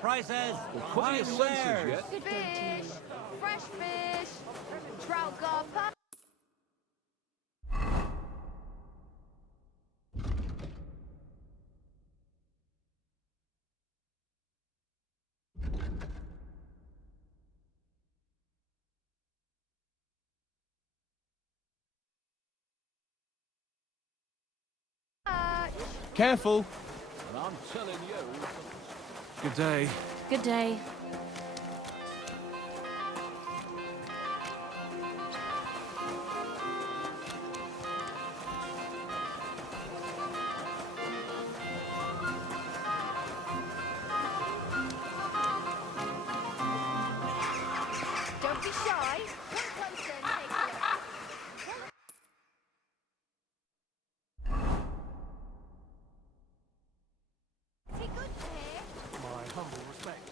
prices. What are your senses yet? Fish, fresh fish, trout gar. Careful. And I'm telling you. Good day. Good day. Don't be shy. Come closer and take a look. Is he good here? My humble respect.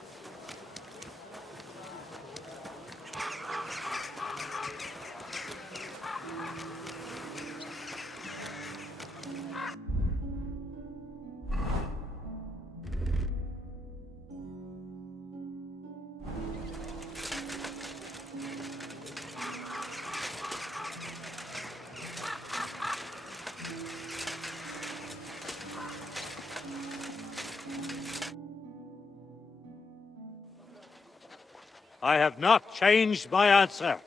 I have not changed my answer.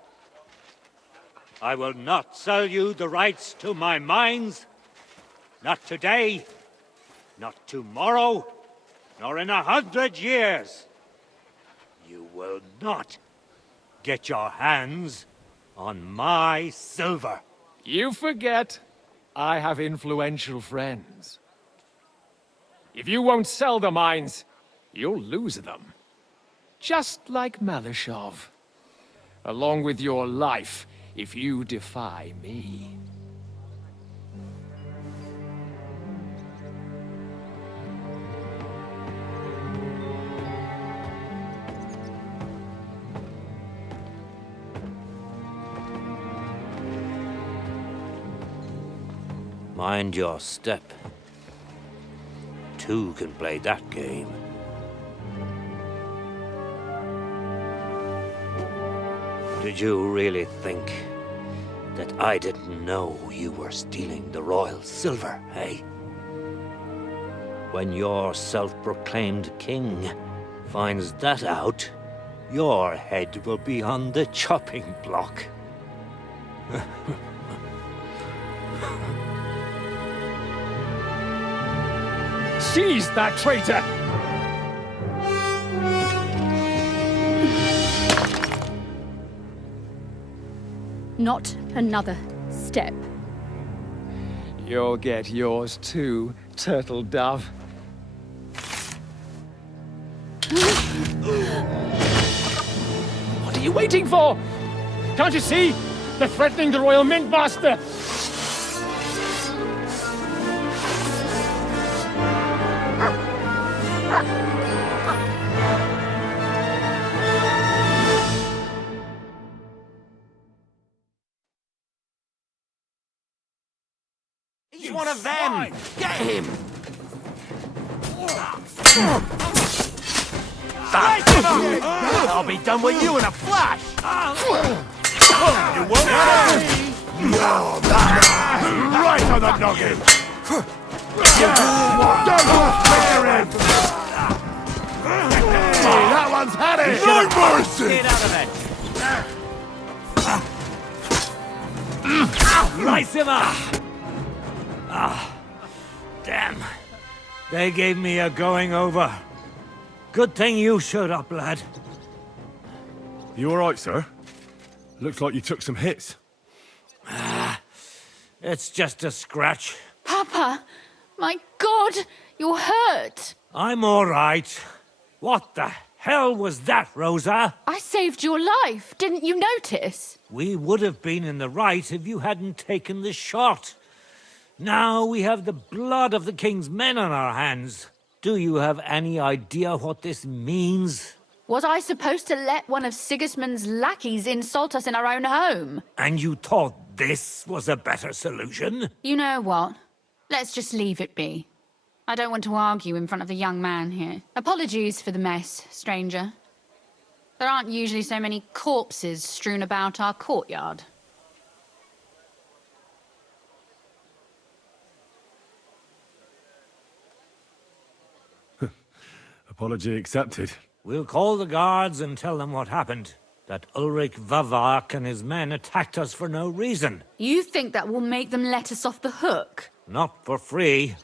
I will not sell you the rights to my mines. Not today, not tomorrow, nor in 100 years. You will not get your hands on my silver. You forget, I have influential friends. If you won't sell the mines, you'll lose them. Just like Malashov. Along with your life, if you defy me. Mind your step. Two can play that game. Did you really think that I didn't know you were stealing the royal silver, eh? When your self-proclaimed king finds that out, your head will be on the chopping block. Seize that traitor! Not another step. You'll get yours too, turtle dove. What are you waiting for? Can't you see? They're threatening the Royal Mint Master! He's one of them! Get him! I'll be done with you in a flash! You won't have me! Right on the noggin! That one's had it! No mercy! Get out of it! Slice him up! Damn. They gave me a going over. Good thing you showed up, lad. You all right, sir? Looks like you took some hits. It's just a scratch. Papa! My God! You're hurt! I'm all right. What the hell was that, Rosa? I saved your life, didn't you notice? We would have been in the right if you hadn't taken the shot. Now we have the blood of the king's men on our hands. Do you have any idea what this means? Was I supposed to let one of Sigismund's lackeys insult us in our own home? And you thought this was a better solution? You know what? Let's just leave it be. I don't want to argue in front of the young man here. Apologies for the mess, stranger. There aren't usually so many corpses strewn about our courtyard. Apology accepted. We'll call the guards and tell them what happened. That Ulrich Vavak and his men attacked us for no reason. You think that will make them let us off the hook? Not for free.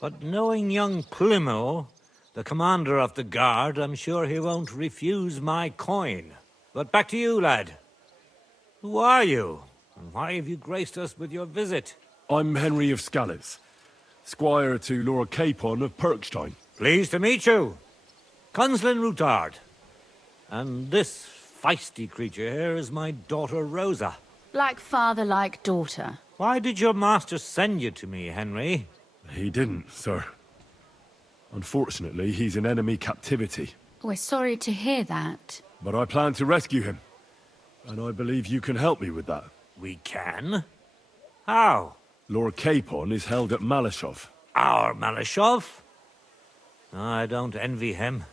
But knowing young Plimo, the commander of the guard, I'm sure he won't refuse my coin. But back to you, lad. Who are you? And why have you graced us with your visit? I'm Henry of Scalitz, squire to Lord Capon of Perkstein. Pleased to meet you. Conslin Routard. And this feisty creature here is my daughter Rosa. Like father, like daughter. Why did your master send you to me, Henry? He didn't, sir. Unfortunately, he's in enemy captivity. We're sorry to hear that. But I plan to rescue him. And I believe you can help me with that. We can? How? Lord Capon is held at Malashov. Our Malashov? I don't envy him.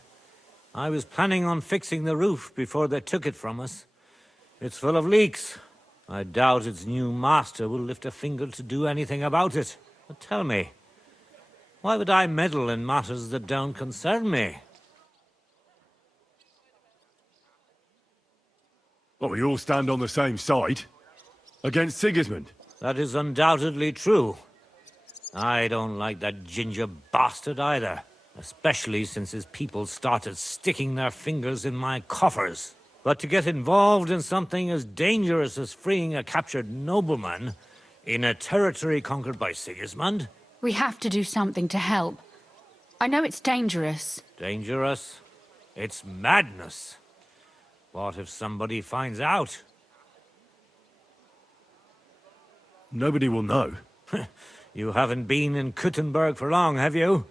I was planning on fixing the roof before they took it from us. It's full of leaks. I doubt its new master will lift a finger to do anything about it. But tell me, why would I meddle in matters that don't concern me? Well, we all stand on the same side. Against Sigismund. That is undoubtedly true. I don't like that ginger bastard either. Especially since his people started sticking their fingers in my coffers. But to get involved in something as dangerous as freeing a captured nobleman in a territory conquered by Sigismund? We have to do something to help. I know it's dangerous. Dangerous? It's madness. What if somebody finds out? Nobody will know. You haven't been in Kuttenberg for long, have you?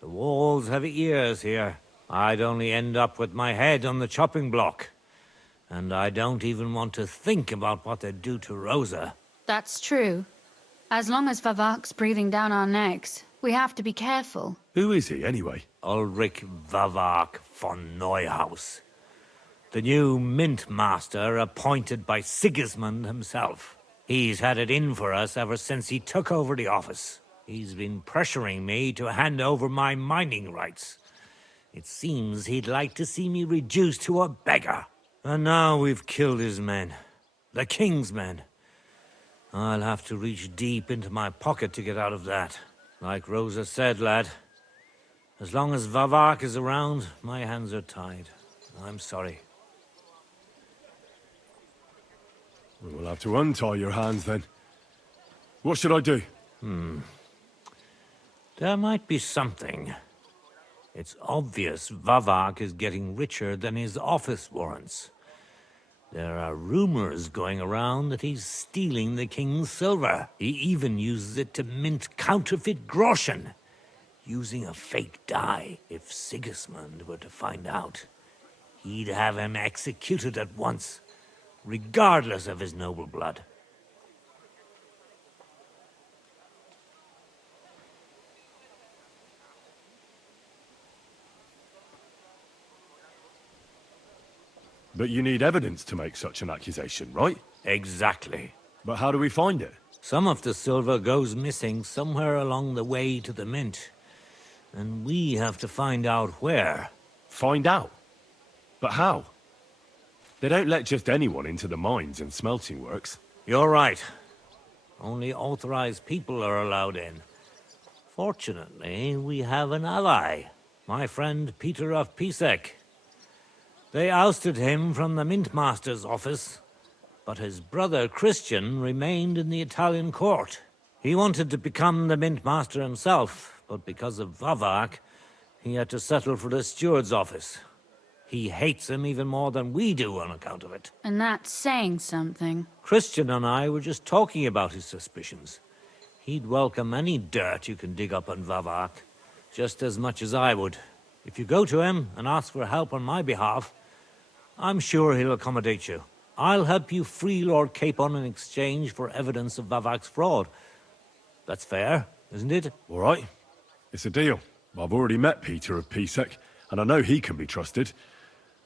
The walls have ears here. I'd only end up with my head on the chopping block. And I don't even want to think about what they'd do to Rosa. That's true. As long as Vavak's breathing down our necks, we have to be careful. Who is he, anyway? Ulrich Vavak von Neuhaus. The new mint master appointed by Sigismund himself. He's had it in for us ever since he took over the office. He's been pressuring me to hand over my mining rights. It seems he'd like to see me reduced to a beggar. And now we've killed his men. The king's men. I'll have to reach deep into my pocket to get out of that. Like Rosa said, lad, as long as Vavak is around, my hands are tied. I'm sorry. We'll have to untie your hands then. What should I do? There might be something. It's obvious Vavak is getting richer than his office warrants. There are rumors going around that he's stealing the king's silver. He even uses it to mint counterfeit groschen, using a fake die. If Sigismund were to find out, he'd have him executed at once, regardless of his noble blood. But you need evidence to make such an accusation, right? Exactly. But how do we find it? Some of the silver goes missing somewhere along the way to the mint. And we have to find out where. Find out? But how? They don't let just anyone into the mines and smelting works. You're right. Only authorized people are allowed in. Fortunately, we have an ally. My friend Peter of Pisek. They ousted him from the Mintmaster's office, but his brother Christian remained in the Italian court. He wanted to become the Mintmaster himself, but because of Vavak, he had to settle for the steward's office. He hates him even more than we do on account of it. And that's saying something. Christian and I were just talking about his suspicions. He'd welcome any dirt you can dig up on Vavak, just as much as I would. If you go to him and ask for help on my behalf, I'm sure he'll accommodate you. I'll help you free Lord Capon in exchange for evidence of Vavak's fraud. That's fair, isn't it? All right. It's a deal. I've already met Peter of Pisek, and I know he can be trusted.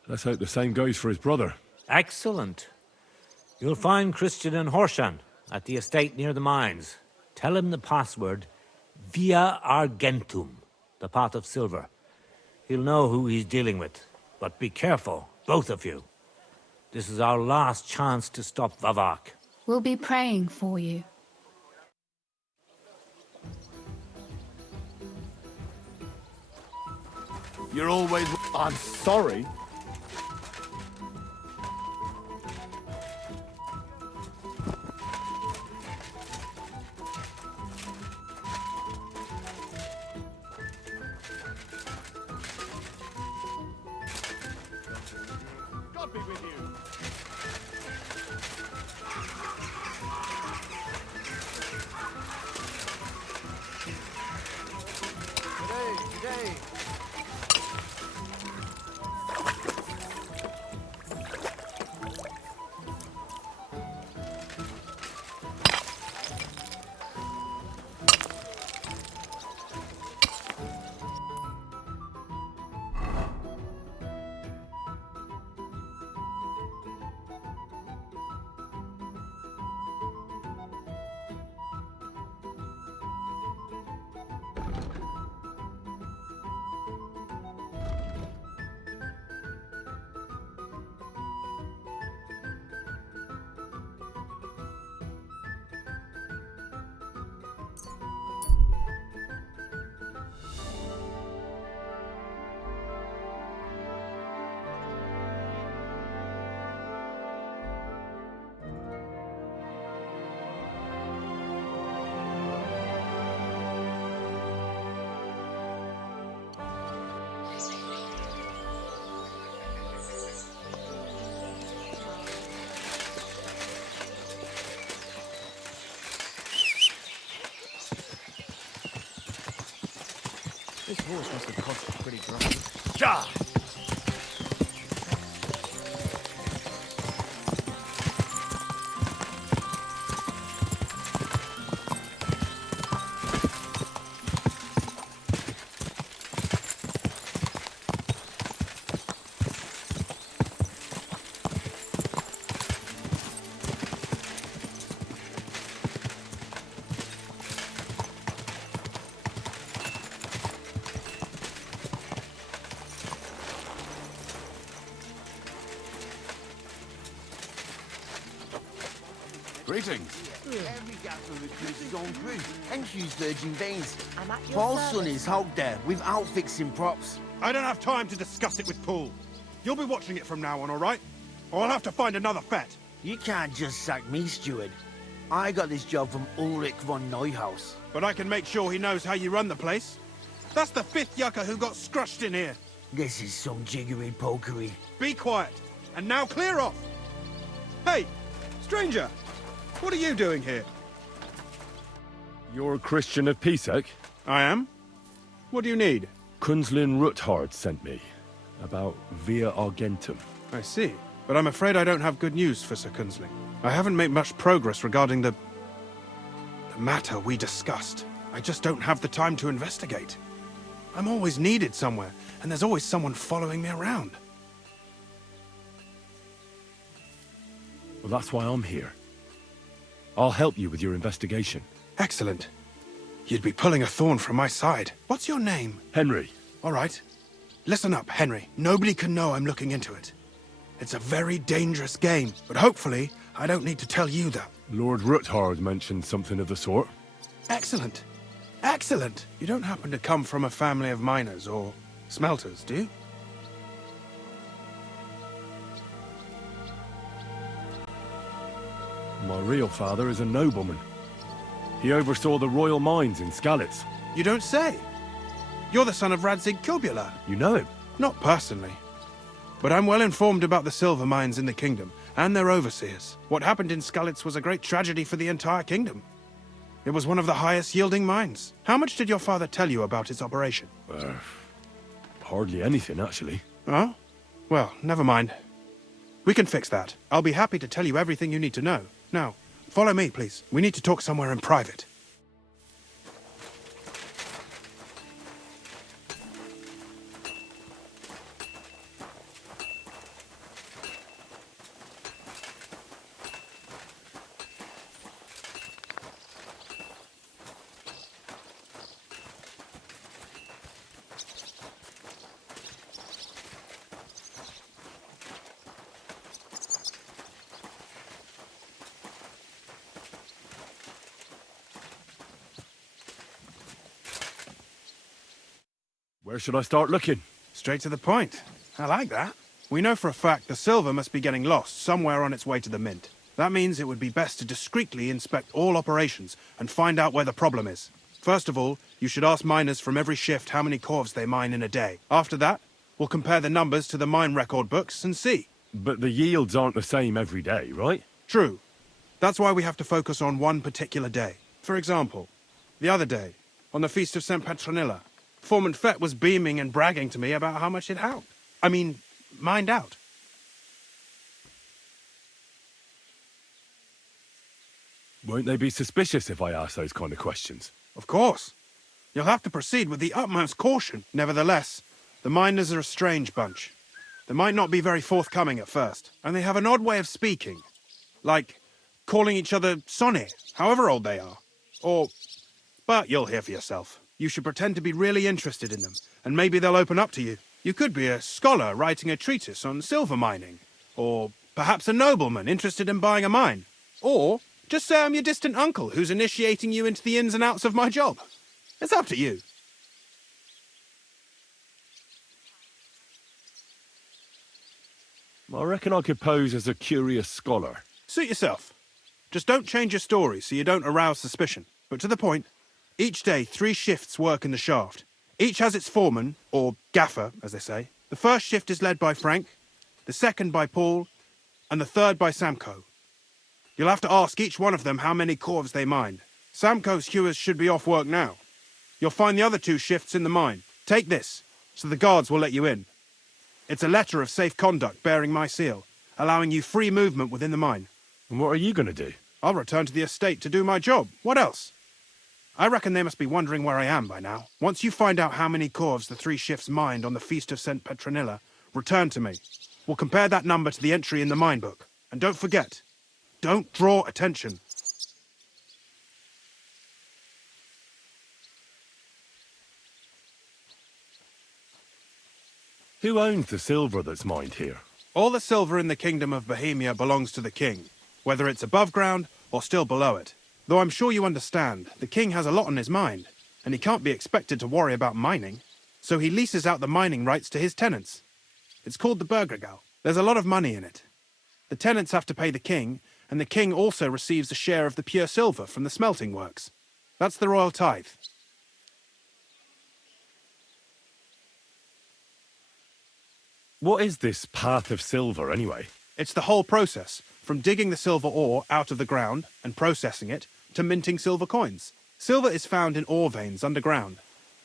Let's hope the same goes for his brother. Excellent. You'll find Christian and Horshan at the estate near the mines. Tell him the password, via Argentum, the pot of silver. He'll know who he's dealing with. But be careful, both of you. This is our last chance to stop Vavak. We'll be praying for you. You're always... I'm sorry. God be with you. Today. This horse must have cost a pretty drum. Ja! Greetings. Every gaffer recruits his own crew and choose virgin veins. I'm at your Paul's service. son is out there without fixing props. I don't have time to discuss it with Paul. You'll be watching it from now on, all right? Or I'll have to find another fet. You can't just sack me, steward. I got this job from Ulrich von Neuhaus. But I can make sure he knows how you run the place. That's the 5th yucca who got scrushed in here. This is some jiggery pokery. Be quiet. And now clear off. Hey, stranger. What are you doing here? You're a Christian of Pisek? I am. What do you need? Kunzlin Ruthard sent me. About via Argentum. I see. But I'm afraid I don't have good news for Sir Kunzling. I haven't made much progress regarding the matter we discussed. I just don't have the time to investigate. I'm always needed somewhere, and there's always someone following me around. Well, that's why I'm here. I'll help you with your investigation. Excellent. You'd be pulling a thorn from my side. What's your name? Henry. All right. Listen up, Henry. Nobody can know I'm looking into it. It's a very dangerous game, but hopefully I don't need to tell you that. Lord Ruthard mentioned something of the sort. Excellent. Excellent. You don't happen to come from a family of miners or smelters, do you? My real father is a nobleman. He oversaw the royal mines in Skalitz. You don't say. You're the son of Radzig Kobula. You know him? Not personally. But I'm well informed about the silver mines in the kingdom and their overseers. What happened in Skalitz was a great tragedy for the entire kingdom. It was one of the highest yielding mines. How much did your father tell you about its operation? Hardly anything, actually. Oh? Well, never mind. We can fix that. I'll be happy to tell you everything you need to know. Now, follow me, please. We need to talk somewhere in private. Where should I start looking? Straight to the point. I like that. We know for a fact the silver must be getting lost somewhere on its way to the mint. That means it would be best to discreetly inspect all operations and find out where the problem is. First of all, you should ask miners from every shift how many corves they mine in a day. After that, we'll compare the numbers to the mine record books and see. But the yields aren't the same every day, right? True. That's why we have to focus on one particular day. For example, the other day, on the feast of St. Petronilla, Foreman Fett was beaming and bragging to me about how much it helped. Mined out. Won't they be suspicious if I ask those kind of questions? Of course. You'll have to proceed with the utmost caution. Nevertheless, the miners are a strange bunch. They might not be very forthcoming at first, and they have an odd way of speaking. Like calling each other Sonny, however old they are. But you'll hear for yourself. You should pretend to be really interested in them, and maybe they'll open up to you. You could be a scholar writing a treatise on silver mining, or perhaps a nobleman interested in buying a mine, or just say I'm your distant uncle who's initiating you into the ins and outs of my job. It's up to you. I reckon I could pose as a curious scholar. Suit yourself. Just don't change your story so you don't arouse suspicion. But to the point, each day 3 shifts work in the shaft. Each has its foreman, or gaffer, as they say. The first shift is led by Frank, the second by Paul, and the third by Samko. You'll have to ask each one of them how many corves they mined. Samko's hewers should be off work now. You'll find the other 2 shifts in the mine. Take this, so the guards will let you in. It's a letter of safe conduct bearing my seal, allowing you free movement within the mine. And what are you going to do? I'll return to the estate to do my job. What else? I reckon they must be wondering where I am by now. Once you find out how many corves the 3 shifts mined on the feast of St. Petronilla, return to me. We'll compare that number to the entry in the mine book. And don't forget, don't draw attention. Who owns the silver that's mined here? All the silver in the kingdom of Bohemia belongs to the king, whether it's above ground or still below it. Though I'm sure you understand, the king has a lot on his mind, and he can't be expected to worry about mining, so he leases out the mining rights to his tenants. It's called the Burgergau. There's a lot of money in it. The tenants have to pay the king, and the king also receives a share of the pure silver from the smelting works. That's the royal tithe. What is this path of silver, anyway? It's the whole process, from digging the silver ore out of the ground and processing it, to minting silver coins. Silver is found in ore veins underground.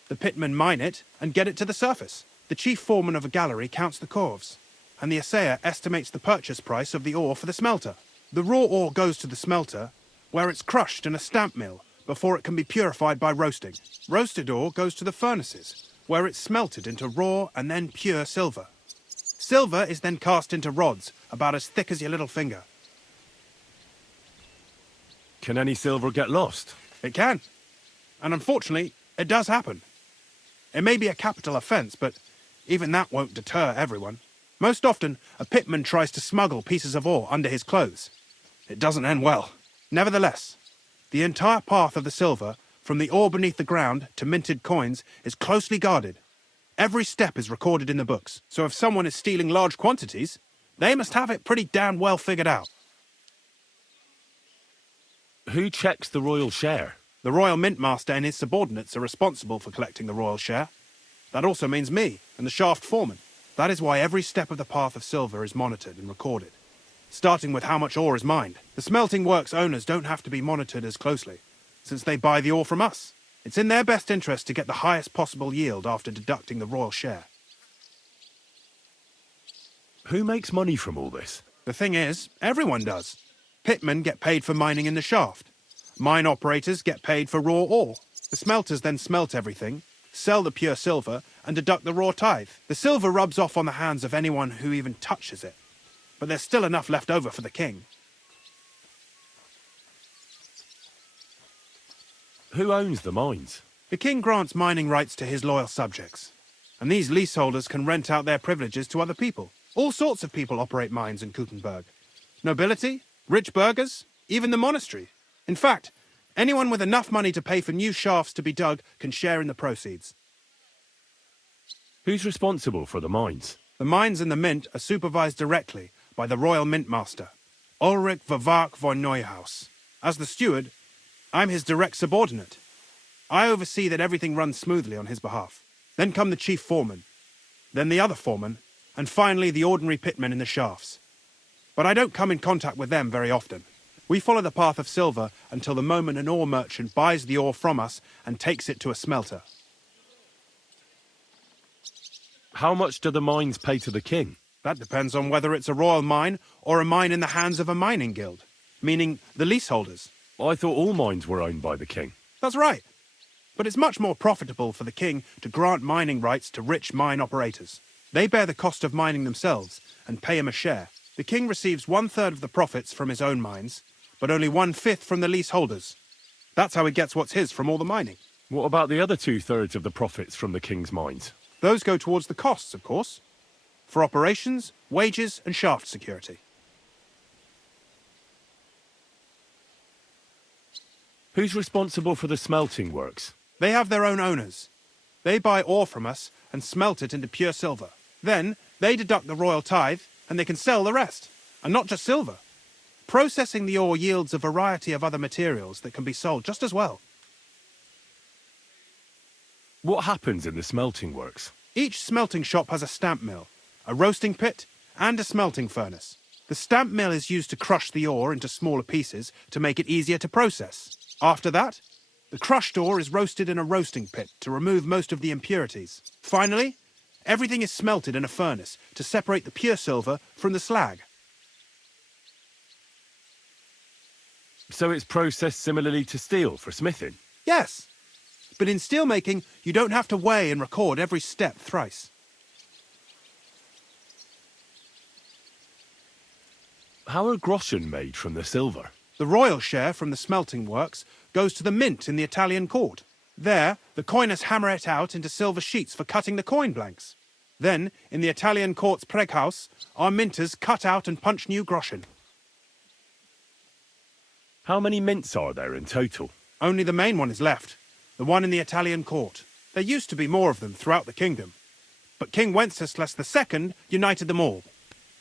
The pitmen mine it and get it to the surface. The chief foreman of a gallery counts the corves, and the assayer estimates the purchase price of the ore for the smelter. The raw ore goes to the smelter, where it's crushed in a stamp mill before it can be purified by roasting. Roasted ore goes to the furnaces, where it's smelted into raw and then pure silver. Silver is then cast into rods, about as thick as your little finger. Can any silver get lost? It can. And unfortunately, it does happen. It may be a capital offence, but even that won't deter everyone. Most often, a pitman tries to smuggle pieces of ore under his clothes. It doesn't end well. Nevertheless, the entire path of the silver, from the ore beneath the ground to minted coins, is closely guarded. Every step is recorded in the books, so if someone is stealing large quantities, they must have it pretty damn well figured out. Who checks the royal share? The royal mint master and his subordinates are responsible for collecting the royal share. That also means me and the shaft foreman. That is why every step of the path of silver is monitored and recorded, starting with how much ore is mined. The smelting works owners don't have to be monitored as closely, since they buy the ore from us. It's in their best interest to get the highest possible yield after deducting the royal share. Who makes money from all this? The thing is, everyone does. Pitmen get paid for mining in the shaft. Mine operators get paid for raw ore. The smelters then smelt everything, sell the pure silver, and deduct the raw tithe. The silver rubs off on the hands of anyone who even touches it. But there's still enough left over for the king. Who owns the mines? The king grants mining rights to his loyal subjects. And these leaseholders can rent out their privileges to other people. All sorts of people operate mines in Kuttenberg. Nobility, rich burghers, even the monastery. In fact, anyone with enough money to pay for new shafts to be dug can share in the proceeds. Who's responsible for the mines? The mines and the mint are supervised directly by the Royal Mint Master, Ulrich von Neuhaus. As the steward, I'm his direct subordinate. I oversee that everything runs smoothly on his behalf. Then come the chief foreman, then the other foreman, and finally the ordinary pitmen in the shafts. But I don't come in contact with them very often. We follow the path of silver until the moment an ore merchant buys the ore from us and takes it to a smelter. How much do the mines pay to the king? That depends on whether it's a royal mine or a mine in the hands of a mining guild, meaning the leaseholders. I thought all mines were owned by the king. That's right. But it's much more profitable for the king to grant mining rights to rich mine operators. They bear the cost of mining themselves and pay him a share. The king receives 1/3 of the profits from his own mines, but only 1/5 from the leaseholders. That's how he gets what's his from all the mining. What about the other 2/3 of the profits from the king's mines? Those go towards the costs, of course. For operations, wages, and shaft security. Who's responsible for the smelting works? They have their own owners. They buy ore from us and smelt it into pure silver. Then they deduct the royal tithe and they can sell the rest. And not just silver. Processing the ore yields a variety of other materials that can be sold just as well. What happens in the smelting works? Each smelting shop has a stamp mill, a roasting pit, and a smelting furnace. The stamp mill is used to crush the ore into smaller pieces to make it easier to process. After that, the crushed ore is roasted in a roasting pit to remove most of the impurities. Finally, everything is smelted in a furnace to separate the pure silver from the slag. So it's processed similarly to steel for smithing? Yes, but in steelmaking, you don't have to weigh and record every step thrice. How are groschen made from the silver? The royal share from the smelting works goes to the mint in the Italian court. There, the coiners hammer it out into silver sheets for cutting the coin blanks. Then, in the Italian court's preghouse, our minters cut out and punch new groschen. How many mints are there in total? Only the main one is left, the one in the Italian court. There used to be more of them throughout the kingdom, but King Wenceslas II united them all.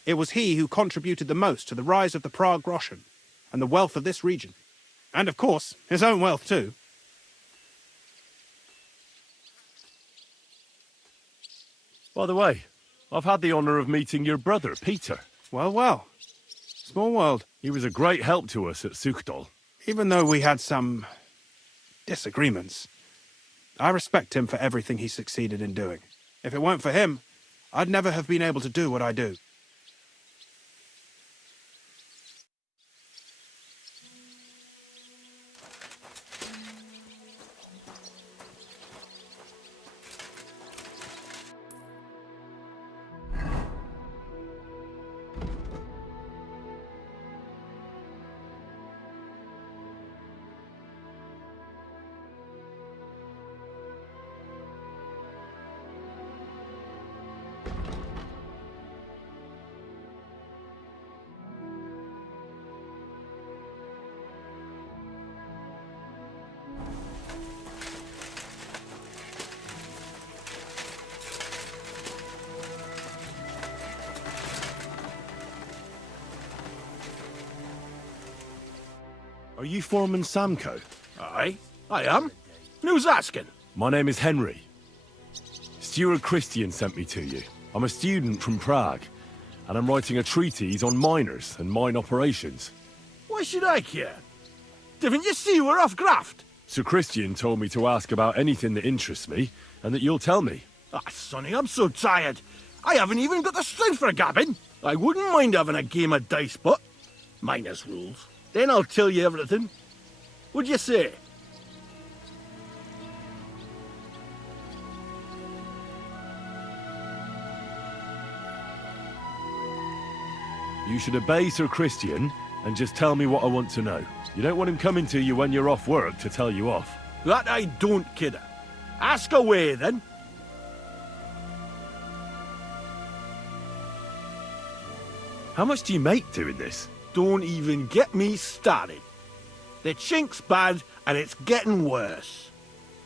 It was he who contributed the most to the rise of the Prague groschen and the wealth of this region. And of course, his own wealth too. By the way, I've had the honour of meeting your brother, Peter. Well, well. Small world. He was a great help to us at Suchdol. Even though we had some disagreements, I respect him for everything he succeeded in doing. If it weren't for him, I'd never have been able to do what I do. Are you Foreman Samko? Aye, I am. Who's asking? My name is Henry. Steward Christian sent me to you. I'm a student from Prague, and I'm writing a treatise on miners and mine operations. Why should I care? Didn't you see we're off graft? Sir Christian told me to ask about anything that interests me, and that you'll tell me. Ah, Sonny, I'm so tired. I haven't even got the strength for gabbing. I wouldn't mind having a game of dice, but miners' rules. Then I'll tell you everything. What'd you say? You should obey Sir Christian and just tell me what I want to know. You don't want him coming to you when you're off work to tell you off. That I don't, kidder. Ask away, then. How much do you make doing this? Don't even get me started. The chink's bad, and it's getting worse.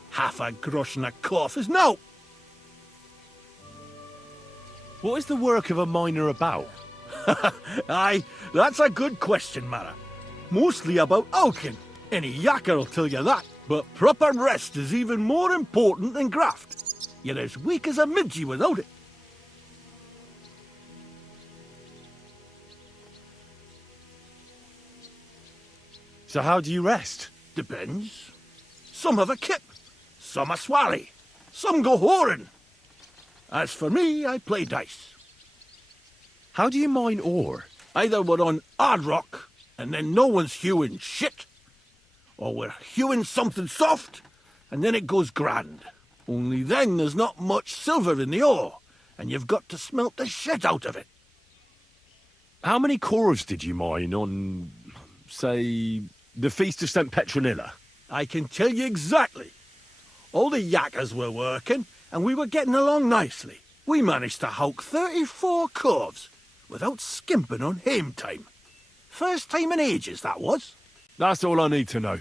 Half a groschen a cough is no. What is the work of a miner about? Aye, that's a good question, Mara. Mostly about oaking. Any yakker'll tell you that. But proper rest is even more important than graft. You're as weak as a midgie without it. So how do you rest? Depends. Some have a kip, some a swally, some go whoring. As for me, I play dice. How do you mine ore? Either we're on hard rock, and then no one's hewing shit, or we're hewing something soft, and then it goes grand. Only then there's not much silver in the ore, and you've got to smelt the shit out of it. How many cores did you mine on, say, the Feast of St. Petronilla? I can tell you exactly. All the yakkers were working, and we were getting along nicely. We managed to howk 34 corves, without skimping on hame time. First time in ages, that was. That's all I need to know.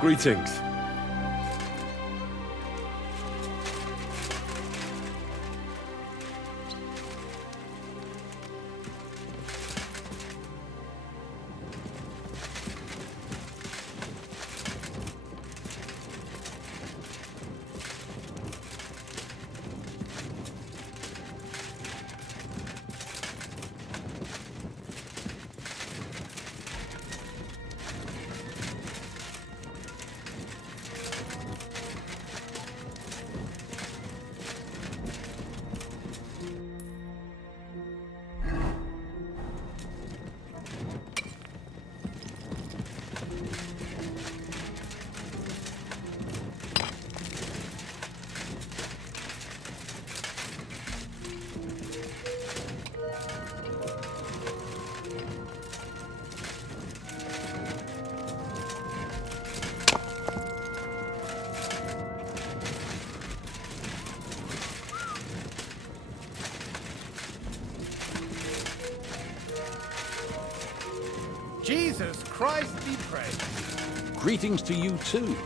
Greetings. Jesus Christ be praised. Greetings to you too.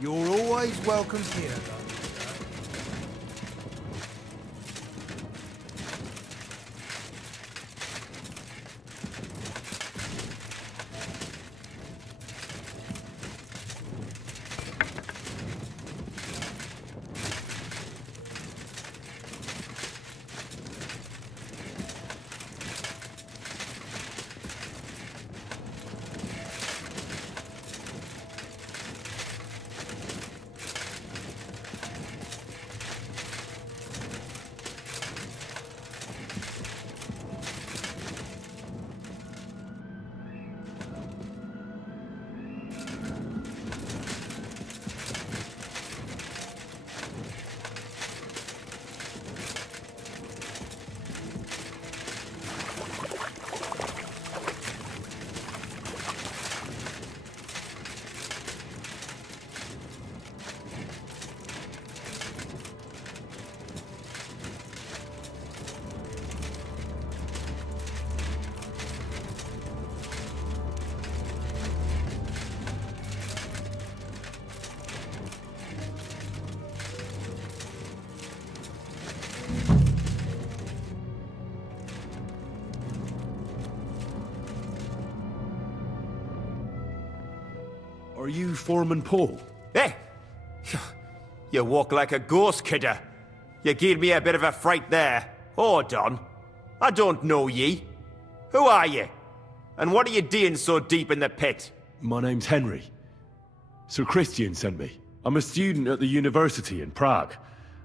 You're always welcome here, though. Are you Foreman Paul? Eh? You walk like a ghost, kidder. You gave me a bit of a fright there. Hold on. I don't know ye. Who are you? And what are you doing so deep in the pit? My name's Henry. Sir Christian sent me. I'm a student at the university in Prague,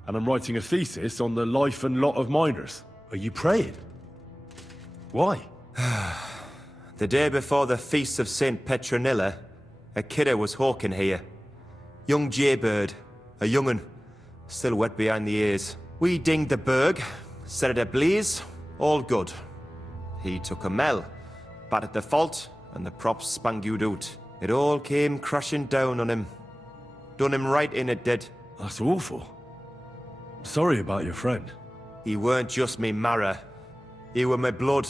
and I'm writing a thesis on the life and lot of miners. Are you praying? Why? The day before the feast of St. Petronilla, a kidder was hawking here. Young jaybird, a young'un, still wet behind the ears. We dinged the berg, set it ablaze, all good. He took a mell, battered the fault, and the props spangued out. It all came crashing down on him. Done him right in, it did. That's awful. Sorry about your friend. He weren't just me marrow. He were my blood.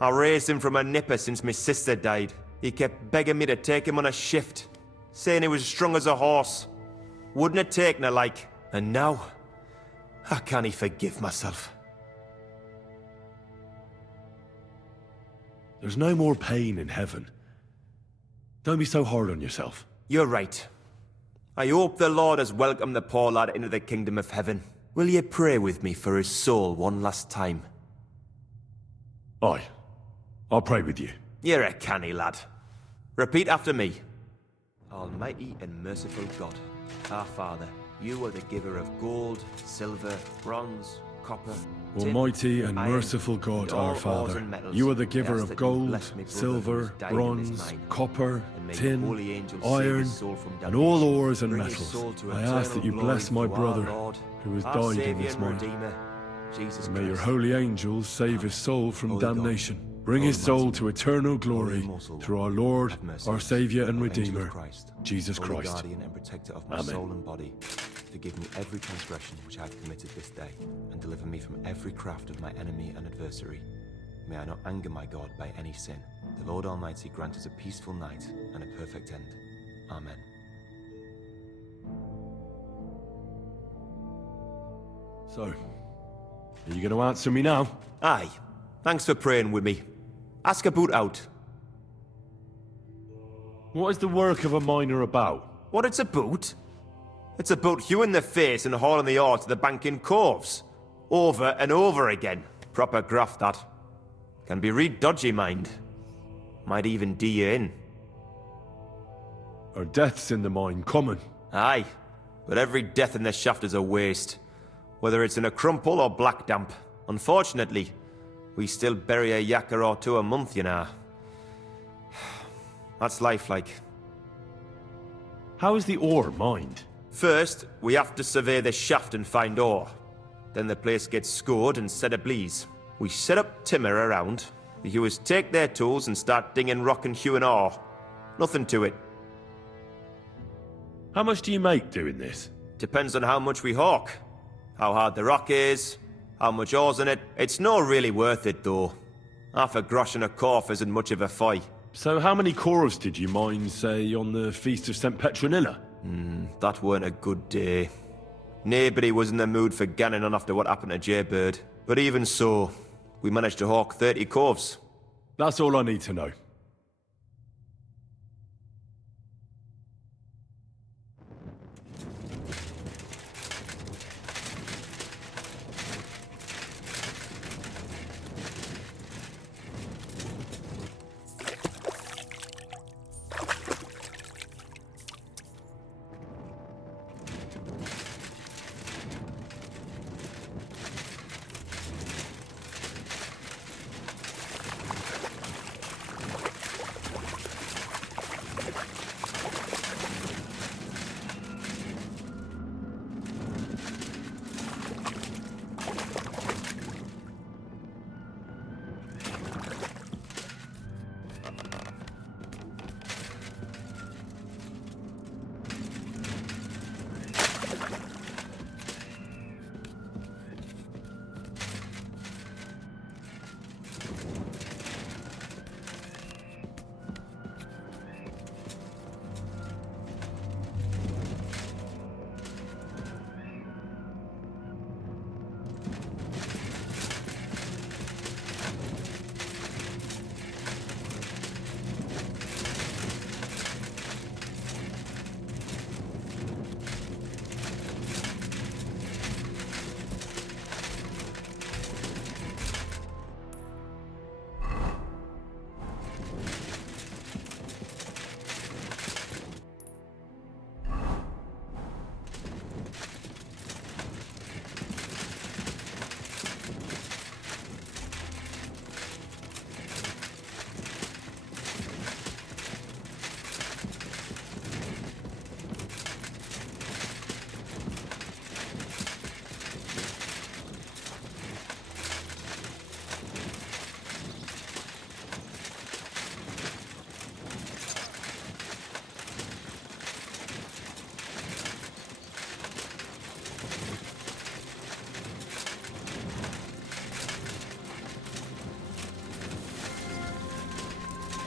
I raised him from a nipper since my sister died. He kept begging me to take him on a shift, saying he was strong as a horse. Wouldn't have taken her like. And now, I can't forgive myself. There's no more pain in heaven. Don't be so hard on yourself. You're right. I hope the Lord has welcomed the poor lad into the kingdom of heaven. Will you pray with me for his soul one last time? Aye. I'll pray with you. You're a canny lad. Repeat after me. Almighty and merciful God, our Father, you are the giver of gold, silver, bronze, copper, tin, Almighty and iron, merciful God, and all our ores Father, and metals. you are the I giver ask of that you gold, bless my brother who silver, has died in bronze, this mine, copper, and may the tin, holy angels save iron, his soul from and all damnation. ores and Bring his metals. soul to I ask that you eternal bless my glory through our brother, Lord, who has our died in Saviour this and mine. Redeemer, Jesus And may your Christ. holy angels save his soul from Holy God, damnation. Bring his Almighty, soul to eternal glory immortal, through our Lord, have mercy our on us. Saviour and O angel of Redeemer, Christ, Jesus Holy Christ. guardian and protector of my Amen. soul and body, forgive me every transgression which I have committed this day, and deliver me from every craft of my enemy and adversary. May I not anger my God by any sin. The Lord Almighty grant us a peaceful night and a perfect end. Amen. So, are you going to answer me now? Aye. Thanks for praying with me. Ask about out. What is the work of a miner about? What it's about? It's about hewing the face and hauling the ore to the banking coves. Over and over again. Proper graft, that. Can be real dodgy, mind. Might even do you in. Are deaths in the mine common? Aye, but every death in the shaft is a waste. Whether it's in a crumple or black damp. Unfortunately, we still bury a yakka or two a month, you know. That's life like. How is the ore mined? First, we have to survey the shaft and find ore. Then the place gets scored and set ablaze. We set up timber around. The hewers take their tools and start dinging rock and hewing ore. Nothing to it. How much do you make doing this? Depends on how much we hawk. How hard the rock is, how much ore's in it. It's not really worth it, though. Half a grosh and a corf isn't much of a fight. So how many cores did you mine, say, on the Feast of St. Petronilla? That weren't a good day. Nobody was in the mood for ganning on after what happened to Jaybird. But even so, we managed to hawk 30 corves. That's all I need to know.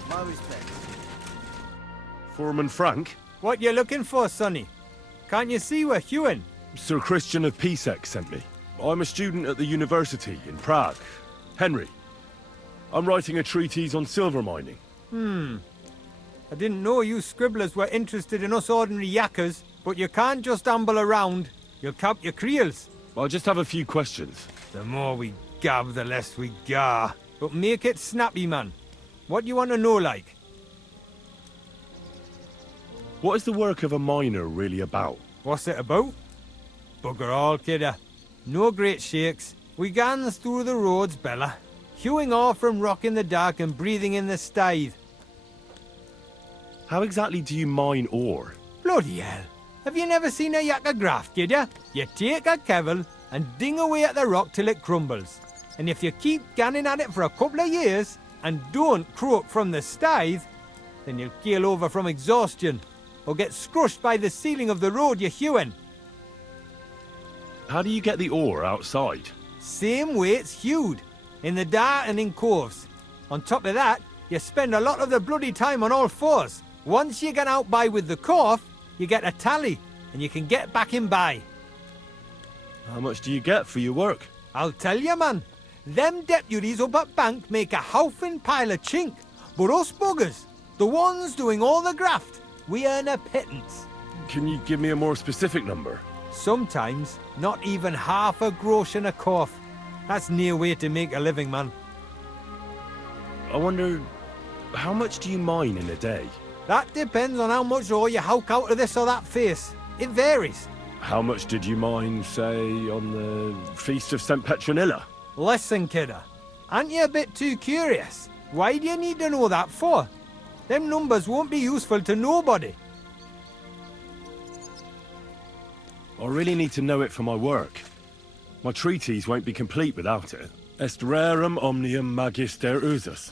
My respects. Foreman Frank? What you looking for, sonny? Can't you see we're hewing? Sir Christian of Pisek sent me. I'm a student at the university in Prague. Henry. I'm writing a treatise on silver mining. I didn't know you scribblers were interested in us ordinary yakkers, but you can't just amble around. You'll cap your creels. I just have a few questions. The more we gab, the less we gar. But make it snappy, man. What do you want to know, like? What is the work of a miner really about? What's it about? Bugger all, kidder. No great shakes. We gans through the roads, Bella. Hewing off from rock in the dark and breathing in the stithe. How exactly do you mine ore? Bloody hell. Have you never seen a yakka graft, kid ya? You take a kevel and ding away at the rock till it crumbles. And if you keep ganning at it for a couple of years and don't croak from the stithe, then you'll keel over from exhaustion or get scrushed by the ceiling of the road you're hewing. How do you get the ore outside? Same way it's hewed, in the dark and in coves. On top of that, you spend a lot of the bloody time on all fours. Once you get out by with the corf, you get a tally, and you can get back in by. How much do you get for your work? I'll tell you, man. Them deputies up at bank make a howfing pile of chink. But us buggers, the ones doing all the graft, we earn a pittance. Can you give me a more specific number? Sometimes, not even half a grosh and a corf. That's near way to make a living, man. I wonder, how much do you mine in a day? That depends on how much ore you howk out of this or that face. It varies. How much did you mine, say, on the Feast of St. Petronilla? Listen, kidder. Aren't you a bit too curious? Why do you need to know that for? Them numbers won't be useful to nobody. I really need to know it for my work. My treatise won't be complete without it. Est rerum omnium magister usus.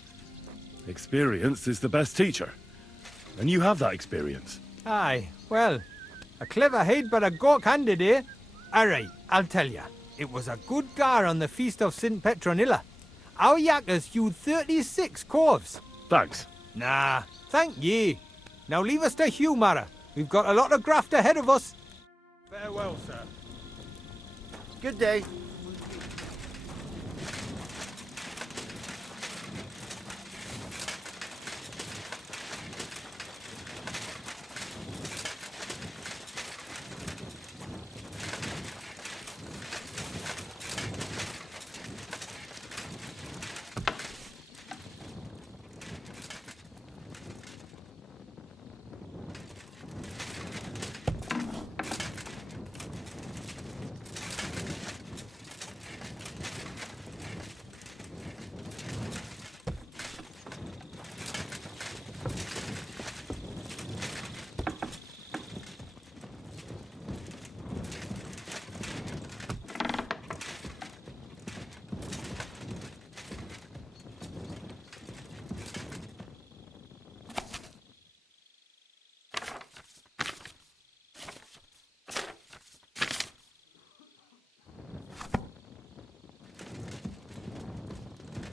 Experience is the best teacher. And you have that experience. Aye, well, a clever head but a gawk-handed, eh? Alright, I'll tell ya. It was a good gar on the Feast of St. Petronilla. Our yakkers hewed 36 corves. Thanks. Nah, thank ye. Now leave us to humour. We've got a lot of graft ahead of us. Farewell, sir. Good day.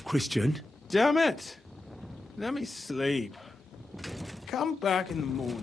Christian? Damn it! Let me sleep. Come back in the morning.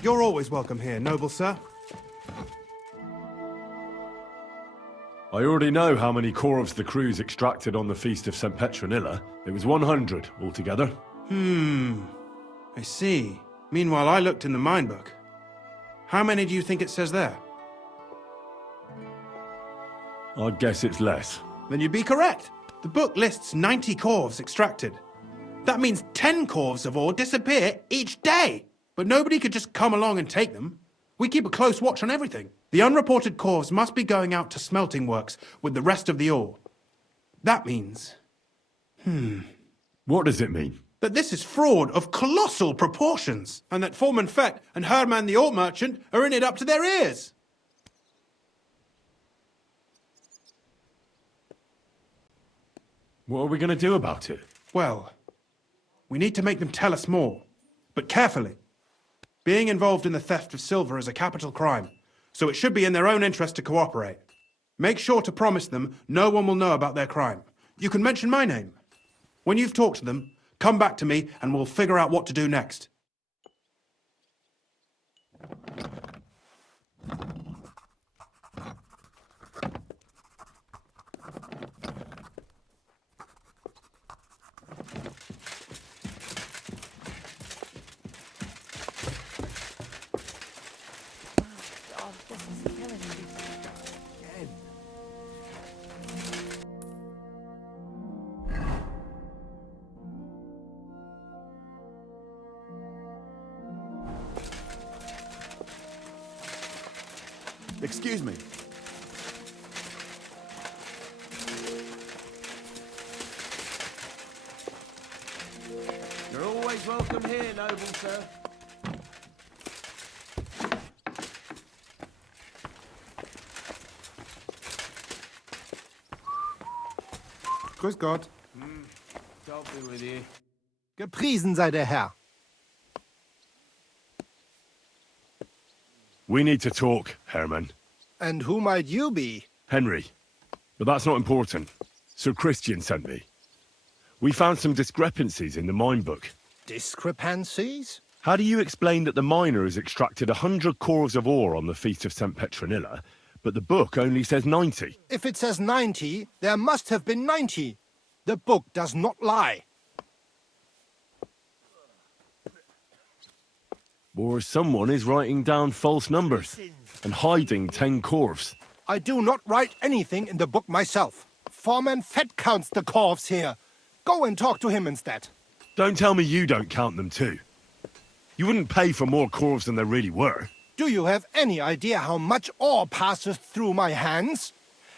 You're always welcome here, noble sir. I already know how many corves the crews extracted on the Feast of St. Petronilla. It was 100 altogether. I see. Meanwhile, I looked in the mine book. How many do you think it says there? I'd guess it's less. Then you'd be correct. The book lists 90 corves extracted. That means 10 corves of ore disappear each day. But nobody could just come along and take them. We keep a close watch on everything. The unreported corves must be going out to smelting works with the rest of the ore. That means... What does it mean? that this is fraud of colossal proportions, and that Foreman Fett and Herman the ore merchant are in it up to their ears. What are we going to do about it? Well, we need to make them tell us more, but carefully. Being involved in the theft of silver is a capital crime, so it should be in their own interest to cooperate. Make sure to promise them no one will know about their crime. You can mention my name. When you've talked to them, come back to me and we'll figure out what to do next. Excuse me. Always welcome here, noble sir. Grüß Gott. God be with you. Gepriesen sei der Herr. We need to talk, Herman. And who might you be? Henry. But that's not important. Sir Christian sent me. We found some discrepancies in the mine book. Discrepancies? How do you explain that the miner has extracted 100 cores of ore on the Feast of St. Petronilla, but the book only says 90? If it says 90, there must have been 90. The book does not lie. Or someone is writing down false numbers and hiding 10 corves. I do not write anything in the book myself. Foreman Fett counts the corves here. Go and talk to him instead. Don't tell me you don't count them too. You wouldn't pay for more corves than there really were. Do you have any idea how much ore passes through my hands?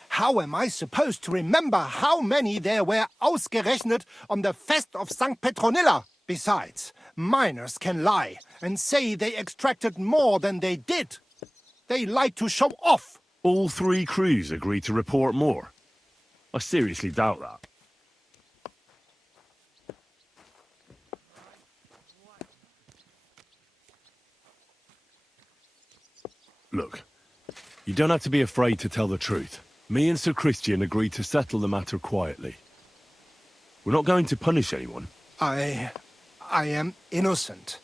How am I supposed to remember how many there were ausgerechnet on the Fest of St. Petronilla? Besides, miners can lie and say they extracted more than they did. They like to show off. All 3 crews agreed to report more. I seriously doubt that. Look, you don't have to be afraid to tell the truth. Me and Sir Christian agreed to settle the matter quietly. We're not going to punish anyone. I am innocent.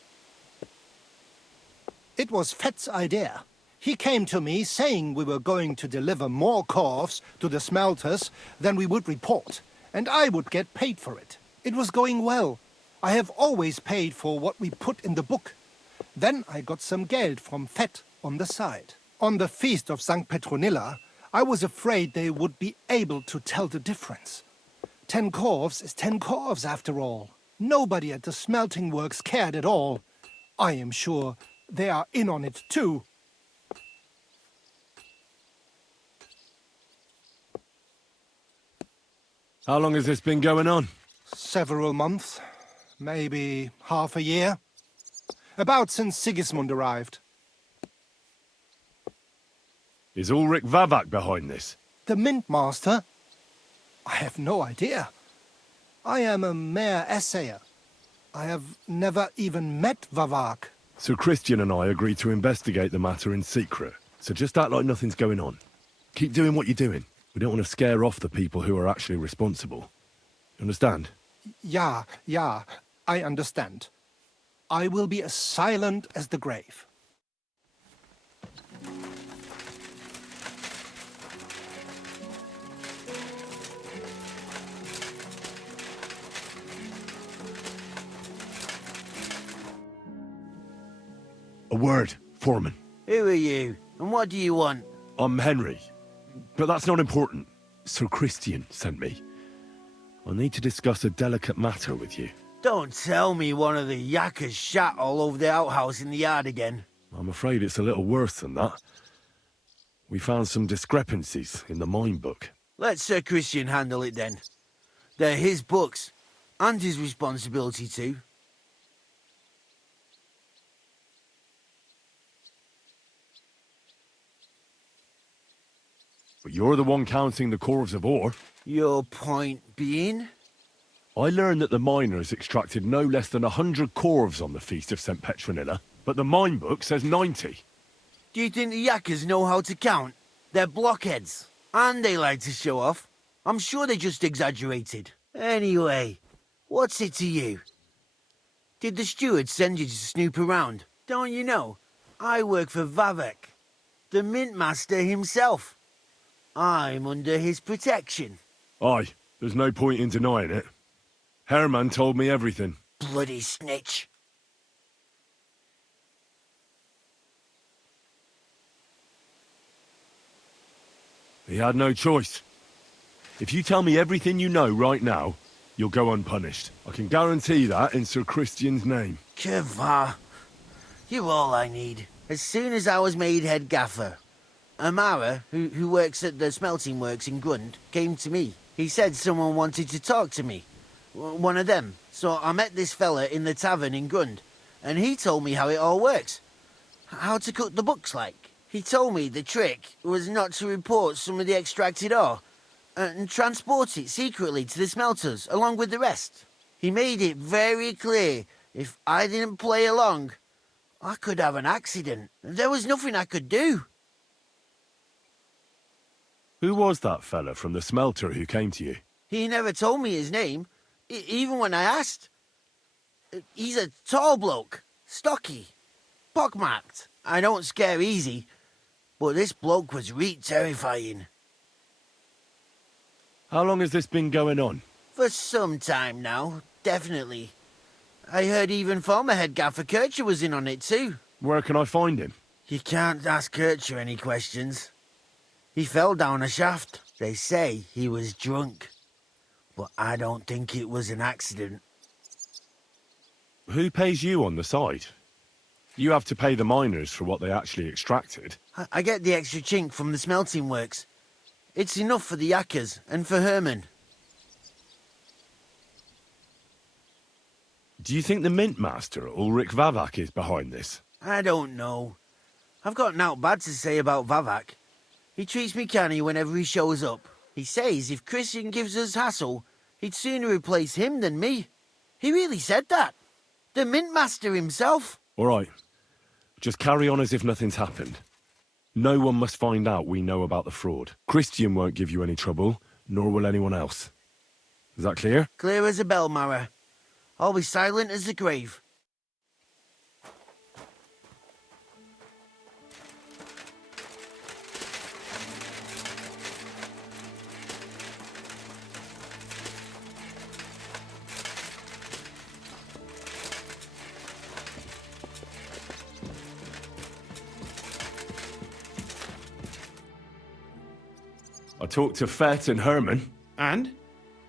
It was Fett's idea. He came to me saying we were going to deliver more corves to the smelters than we would report, and I would get paid for it. It was going well. I have always paid for what we put in the book. Then I got some geld from Fett on the side. On the Feast of St. Petronilla, I was afraid they would be able to tell the difference. 10 corves is 10 corves after all. Nobody at the smelting works cared at all. I am sure they are in on it too. How long has this been going on? Several months. Maybe half a year. About since Sigismund arrived. Is Ulrich Vavak behind this? The mint master? I have no idea. I am a mere assayer. I have never even met Vavak. Sir Christian and I agreed to investigate the matter in secret, so just act like nothing's going on. Keep doing what you're doing. We don't want to scare off the people who are actually responsible. Understand? Yeah, I understand. I will be as silent as the grave. A word, Foreman. Who are you? And what do you want? I'm Henry. But that's not important. Sir Christian sent me. I need to discuss a delicate matter with you. Don't tell me one of the yakkers shat all over the outhouse in the yard again. I'm afraid it's a little worse than that. We found some discrepancies in the mine book. Let Sir Christian handle it then. They're his books, and his responsibility too. But you're the one counting the corves of ore. Your point being? I learned that the miners extracted no less than 100 corves on the Feast of St. Petronilla, but the mine book says 90. Do you think the yakkers know how to count? They're blockheads, and they like to show off. I'm sure they just exaggerated. Anyway, what's it to you? Did the steward send you to snoop around? Don't you know? I work for Vavek, the mint master himself. I'm under his protection. Aye, there's no point in denying it. Herman told me everything. Bloody snitch. He had no choice. If you tell me everything you know right now, you'll go unpunished. I can guarantee that in Sir Christian's name. Keva, you're all I need. As soon as I was made head gaffer, Amara, who works at the smelting works in Grund, came to me. He said someone wanted to talk to me. One of them, So I met this fella in the tavern in Grund, and he told me how it all works. How to cook the books, like. He told me the trick was not to report some of the extracted ore and transport it secretly to the smelters along with the rest. He made it very clear if I didn't play along, I could have an accident. There was nothing I could do. Who was that fella from the smelter who came to you? He never told me his name, even when I asked. He's a tall bloke, stocky, pockmarked. I don't scare easy, but this bloke was terrifying. How long has this been going on? For some time now, definitely. I heard even former head gaffer Kircher was in on it too. Where can I find him? You can't ask Kircher any questions. He fell down a shaft. They say he was drunk. But I don't think it was an accident. Who pays you on the side? You have to pay the miners for what they actually extracted. I get the extra chink from the smelting works. It's enough for the yakkers and for Herman. Do you think the mint master, Ulrich Vavak, is behind this? I don't know. I've got naught bad to say about Vavak. He treats me canny whenever he shows up. He says if Christian gives us hassle, he'd sooner replace him than me. He really said that. The mint master himself. All right. Just carry on as if nothing's happened. No one must find out we know about the fraud. Christian won't give you any trouble, nor will anyone else. Is that clear? Clear as a bell, Mara. I'll be silent as the grave. I talked to Fett and Herman. And?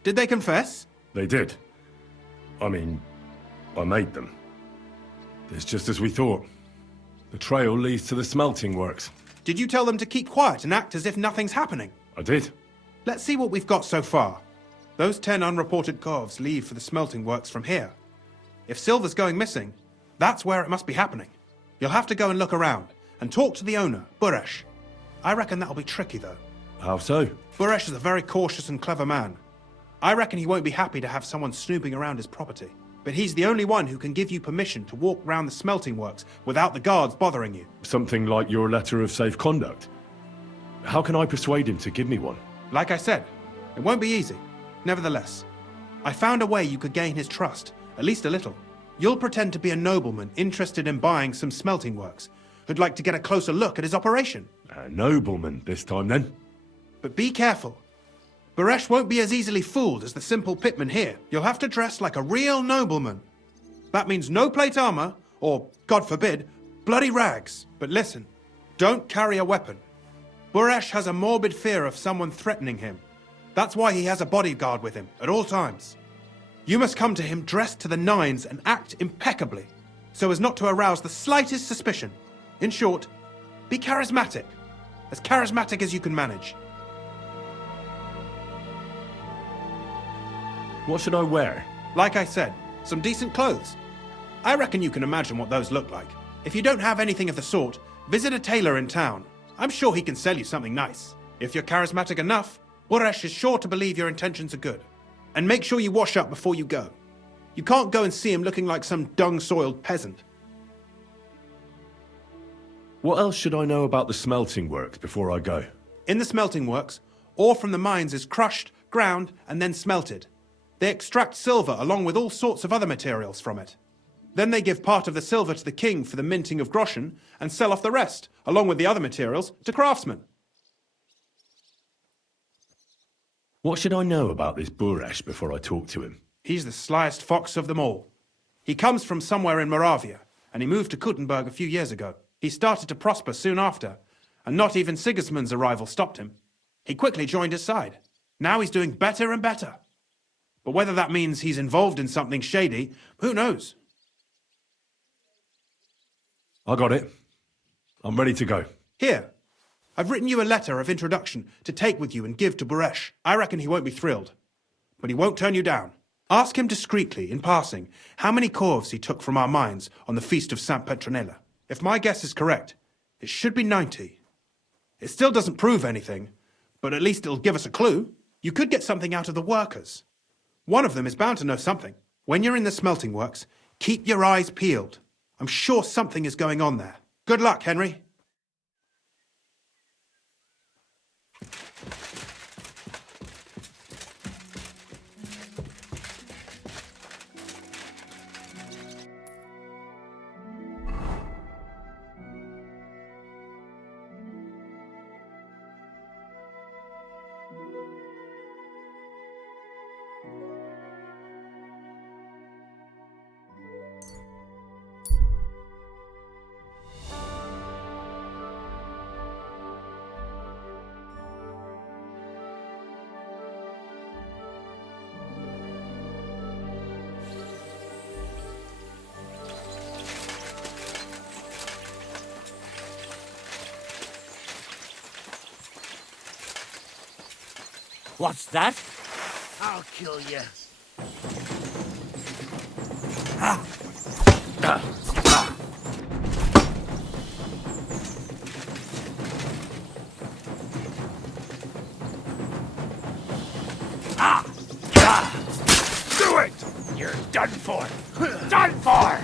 Did they confess? They did. I mean, I made them. It's just as we thought. The trail leads to the smelting works. Did you tell them to keep quiet and act as if nothing's happening? I did. Let's see what we've got so far. Those 10 unreported corves leave for the smelting works from here. If silver's going missing, that's where it must be happening. You'll have to go and look around and talk to the owner, Buresh. I reckon that'll be tricky, though. How so? Buresh is a very cautious and clever man. I reckon he won't be happy to have someone snooping around his property. But he's the only one who can give you permission to walk round the smelting works without the guards bothering you. Something like your letter of safe conduct. How can I persuade him to give me one? Like I said, it won't be easy. Nevertheless, I found a way you could gain his trust, at least a little. You'll pretend to be a nobleman interested in buying some smelting works, who'd like to get a closer look at his operation. A nobleman this time, then? But be careful. Buresh won't be as easily fooled as the simple pitman here. You'll have to dress like a real nobleman. That means no plate armor, or, God forbid, bloody rags. But listen, don't carry a weapon. Buresh has a morbid fear of someone threatening him. That's why he has a bodyguard with him at all times. You must come to him dressed to the nines and act impeccably, so as not to arouse the slightest suspicion. In short, be charismatic as you can manage. What should I wear? Like I said, some decent clothes. I reckon you can imagine what those look like. If you don't have anything of the sort, visit a tailor in town. I'm sure he can sell you something nice. If you're charismatic enough, Buresh is sure to believe your intentions are good. And make sure you wash up before you go. You can't go and see him looking like some dung-soiled peasant. What else should I know about the smelting works before I go? In the smelting works, ore from the mines is crushed, ground, and then smelted. They extract silver along with all sorts of other materials from it. Then they give part of the silver to the king for the minting of groschen and sell off the rest, along with the other materials, to craftsmen. What should I know about this Buresh before I talk to him? He's the slyest fox of them all. He comes from somewhere in Moravia, and he moved to Kuttenberg a few years ago. He started to prosper soon after, and not even Sigismund's arrival stopped him. He quickly joined his side. Now he's doing better and better. But whether that means he's involved in something shady, who knows? I got it. I'm ready to go. Here, I've written you a letter of introduction to take with you and give to Buresh. I reckon he won't be thrilled, but he won't turn you down. Ask him discreetly, in passing, how many corves he took from our mines on the feast of Saint Petronilla. If my guess is correct, it should be 90. It still doesn't prove anything, but at least it'll give us a clue. You could get something out of the workers. One of them is bound to know something. When you're in the smelting works, keep your eyes peeled. I'm sure something is going on there. Good luck, Henry. What's that? I'll kill you. Do it! You're done for! Done for!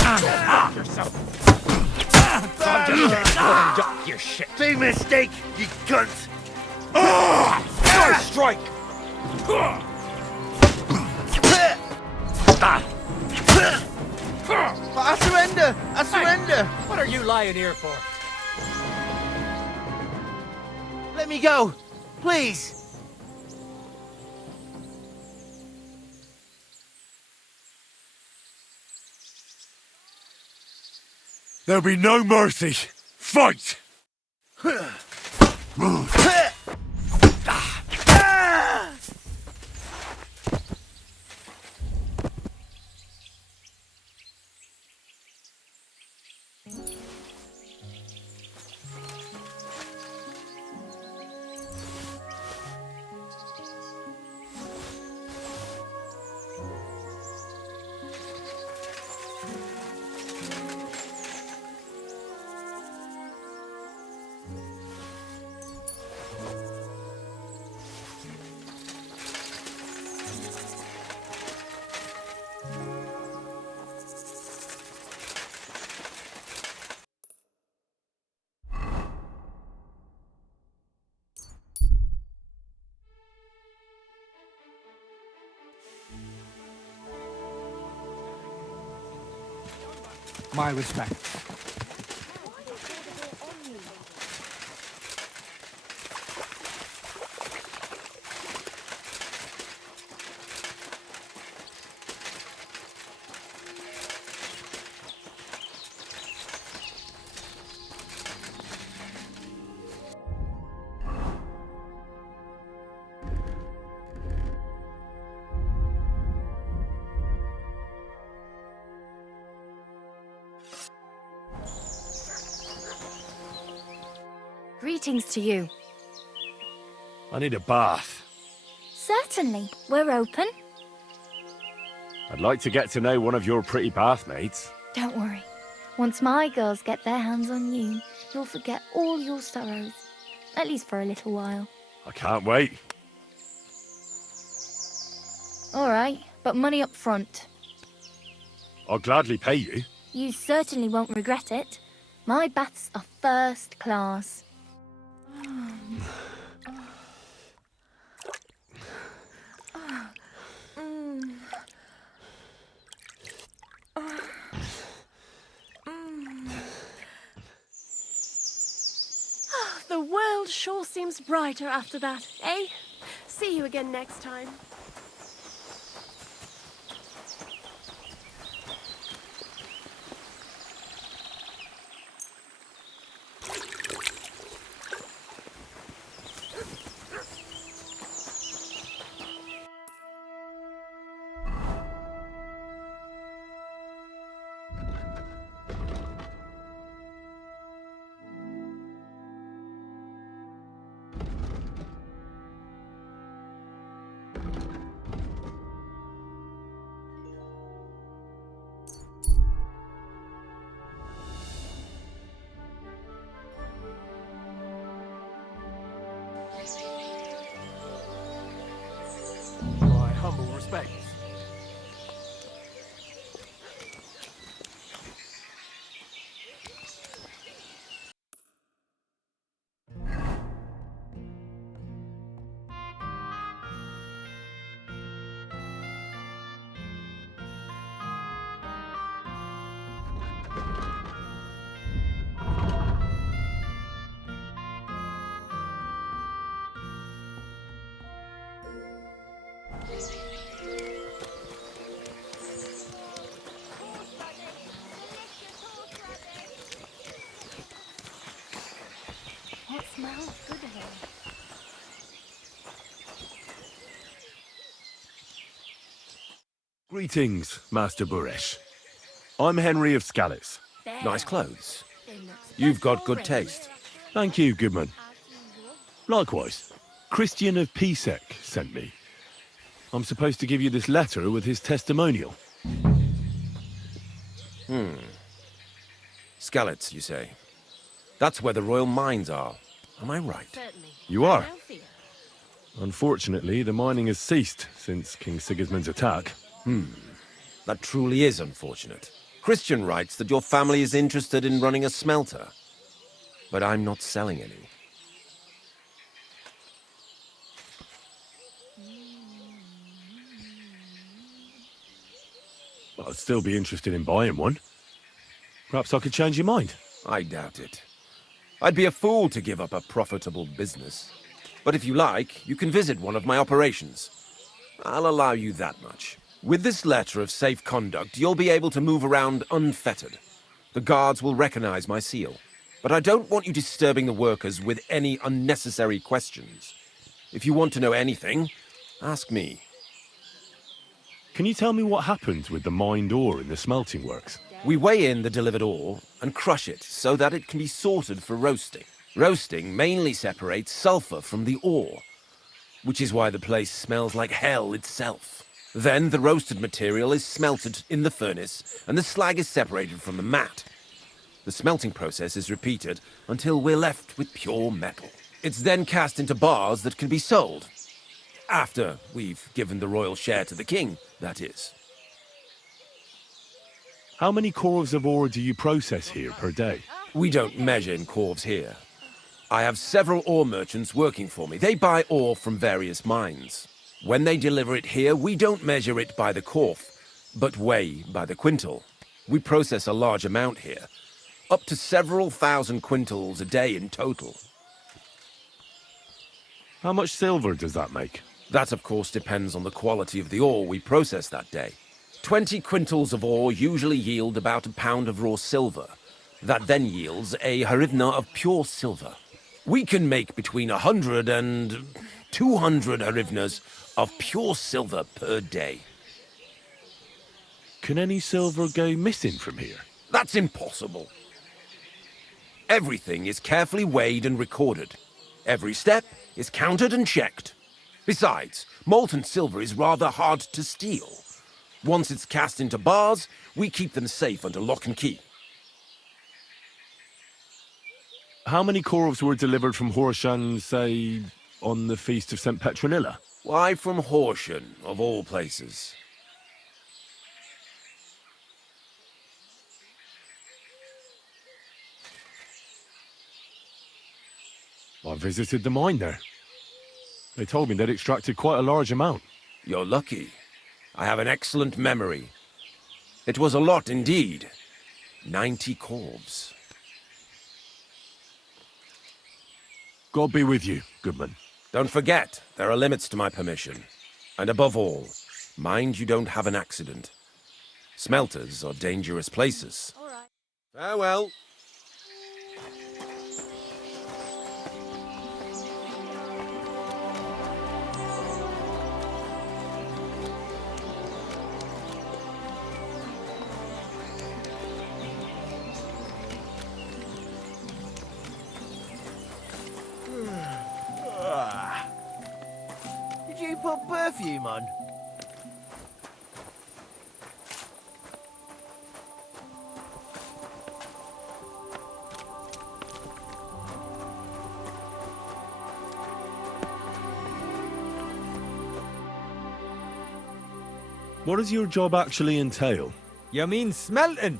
Help yourself! Your shit! Big mistake, you cunt! Nice strike! I surrender! I surrender! What are you lying here for? Let me go! Please! There'll be no mercy. Fight! My respect. Greetings to you. I need a bath. Certainly. We're open. I'd like to get to know one of your pretty bathmates. Don't worry. Once my girls get their hands on you, you'll forget all your sorrows. At least for a little while. I can't wait. All right, but money up front. I'll gladly pay you. You certainly won't regret it. My baths are first class. The world sure seems brighter after that, eh? See you again next time. My humble respects. What smells good here? Greetings, Master Buresh. I'm Henry of Scallis. Nice clothes. You've got good taste. Thank you, Goodman. Likewise, Christian of Pisek sent me. I'm supposed to give you this letter with his testimonial. Skalitz, you say? That's where the royal mines are. Am I right? You are. Unfortunately, the mining has ceased since King Sigismund's attack. That truly is unfortunate. Christian writes that your family is interested in running a smelter. But I'm not selling any. I'd still be interested in buying one. Perhaps I could change your mind. I doubt it. I'd be a fool to give up a profitable business. But if you like, you can visit one of my operations. I'll allow you that much. With this letter of safe conduct, you'll be able to move around unfettered. The guards will recognize my seal. But I don't want you disturbing the workers with any unnecessary questions. If you want to know anything, ask me. Can you tell me what happened with the mined ore in the smelting works? We weigh in the delivered ore and crush it so that it can be sorted for roasting. Roasting mainly separates sulfur from the ore, which is why the place smells like hell itself. Then the roasted material is smelted in the furnace and the slag is separated from the matte. The smelting process is repeated until we're left with pure metal. It's then cast into bars that can be sold. After we've given the royal share to the king, that is. How many corves of ore do you process here per day? We don't measure in corves here. I have several ore merchants working for me. They buy ore from various mines. When they deliver it here, we don't measure it by the corf, but weigh by the quintal. We process a large amount here, up to several thousand quintals a day in total. How much silver does that make? That, of course, depends on the quality of the ore we process that day. 20 quintals of ore usually yield about a pound of raw silver. That then yields a hryvnia of pure silver. We can make between 100 and 200 hryvnias of pure silver per day. Can any silver go missing from here? That's impossible. Everything is carefully weighed and recorded. Every step is counted and checked. Besides, molten silver is rather hard to steal. Once it's cast into bars, we keep them safe under lock and key. How many corves were delivered from Horshan, say, on the feast of St. Petronilla? Why from Horshan, of all places? I visited the mine there. They told me they'd extracted quite a large amount. You're lucky. I have an excellent memory. It was a lot indeed. 90 corves. God be with you, Goodman. Don't forget, there are limits to my permission. And above all, mind you don't have an accident. Smelters are dangerous places. All right. Farewell. got perfume on? What does your job actually entail? You mean smelting?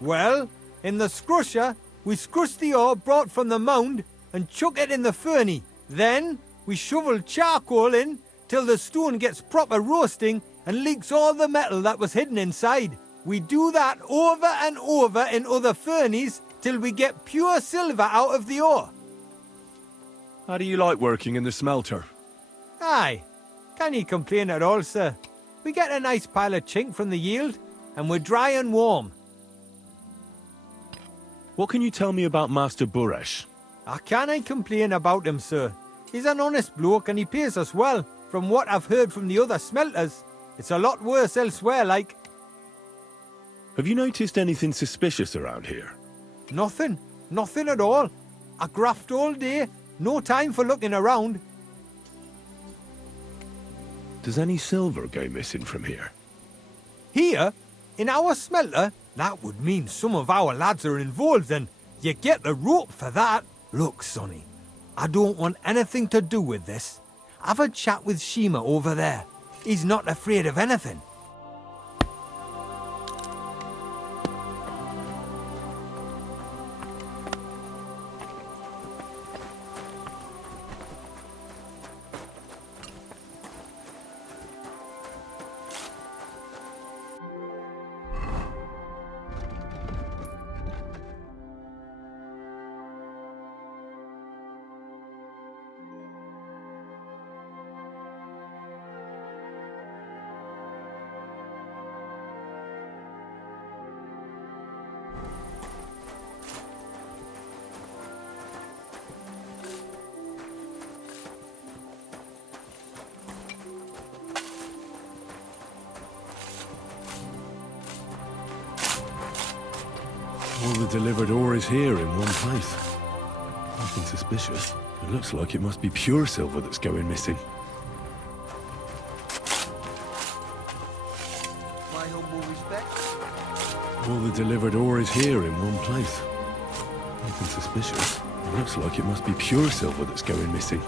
Well, in the scrusher, we scrush the ore brought from the mound and chuck it in the furnace. Then, we shovel charcoal in till the stone gets proper roasting and leaks all the metal that was hidden inside. We do that over and over in other furnaces till we get pure silver out of the ore. How do you like working in the smelter? Aye, can you complain at all, sir? We get a nice pile of chink from the yield, and we're dry and warm. What can you tell me about Master Buresh? I can't complain about him, sir. He's an honest bloke and he pays us well. From what I've heard from the other smelters, it's a lot worse elsewhere, like. Have you noticed anything suspicious around here? Nothing. Nothing at all. I graft all day, no time for looking around. Does any silver go missing from here? Here? In our smelter? That would mean some of our lads are involved and you get the rope for that. Look, Sonny, I don't want anything to do with this. Have a chat with Shima over there. He's not afraid of anything. All the delivered ore is here in one place. Nothing suspicious. It looks like it must be pure silver that's going missing. My humble respect. All the delivered ore is here in one place. Nothing suspicious. It looks like it must be pure silver that's going missing.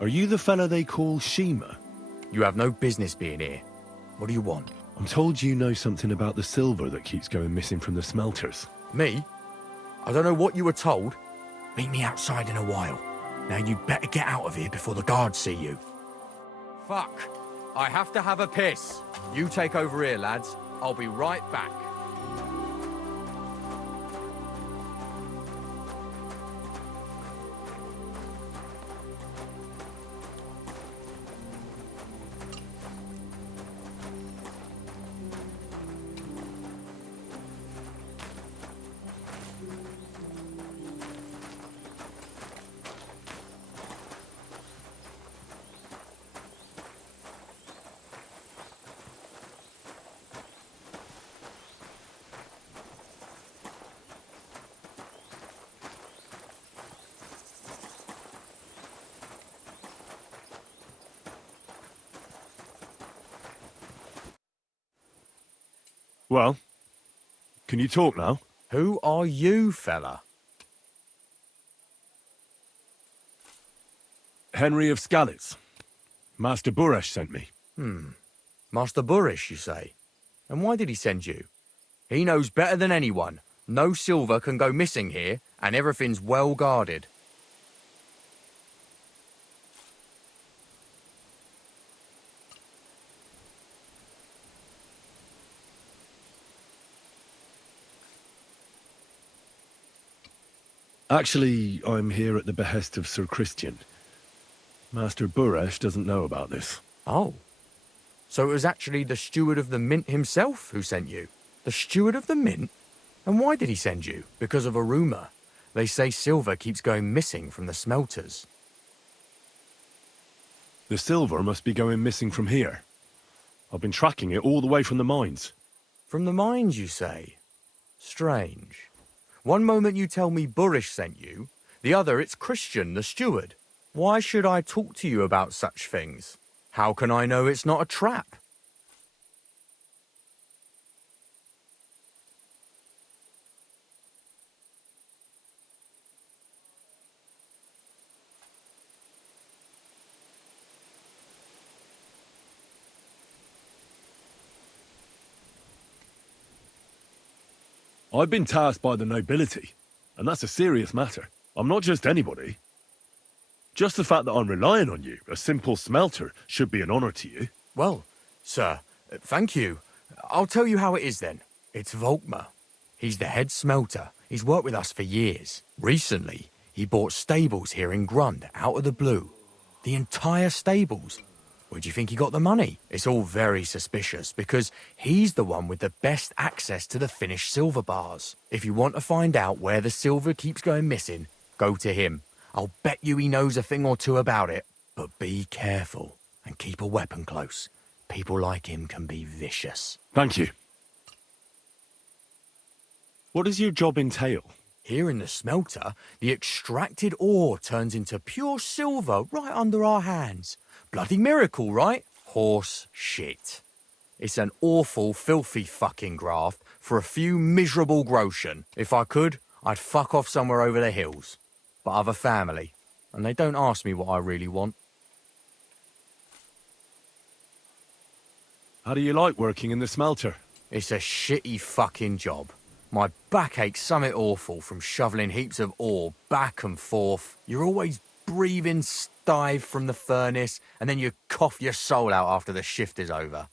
Are you the fella they call Shima? You have no business being here. What do you want? I'm told you know something about the silver that keeps going missing from the smelters. Me? I don't know what you were told. Meet me outside in a while. Now you'd better get out of here before the guards see you. Fuck. I have to have a piss. You take over here, lads. I'll be right back. Well, can you talk now? Who are you, fella? Henry of Skalitz. Master Buresh sent me. Master Buresh, you say? And why did he send you? He knows better than anyone. No silver can go missing here, and everything's well guarded. Actually, I'm here at the behest of Sir Christian. Master Buresh doesn't know about this. Oh. So it was actually the steward of the mint himself who sent you? The steward of the mint? And why did he send you? Because of a rumour. They say silver keeps going missing from the smelters. The silver must be going missing from here. I've been tracking it all the way from the mines. From the mines, you say? Strange. One moment you tell me Burish sent you, the other it's Christian, the steward. Why should I talk to you about such things? How can I know it's not a trap? I've been tasked by the nobility, and that's a serious matter. I'm not just anybody. Just the fact that I'm relying on you, a simple smelter, should be an honour to you. Well, sir, thank you. I'll tell you how it is then. It's Volkmar. He's the head smelter. He's worked with us for years. Recently, he bought stables here in Grund, out of the blue. The entire stables. Where do you think he got the money? It's all very suspicious, because he's the one with the best access to the finished silver bars. If you want to find out where the silver keeps going missing, go to him. I'll bet you he knows a thing or two about it. But be careful, and keep a weapon close. People like him can be vicious. Thank you. What does your job entail? Here in the smelter, the extracted ore turns into pure silver right under our hands. Bloody miracle, right? Horse shit. It's an awful, filthy fucking graft for a few miserable groschen. If I could, I'd fuck off somewhere over the hills. But I've a family, and they don't ask me what I really want. How do you like working in the smelter? It's a shitty fucking job. My back aches something awful from shoveling heaps of ore back and forth. You're always breathing stive from the furnace, and then you cough your soul out after the shift is over.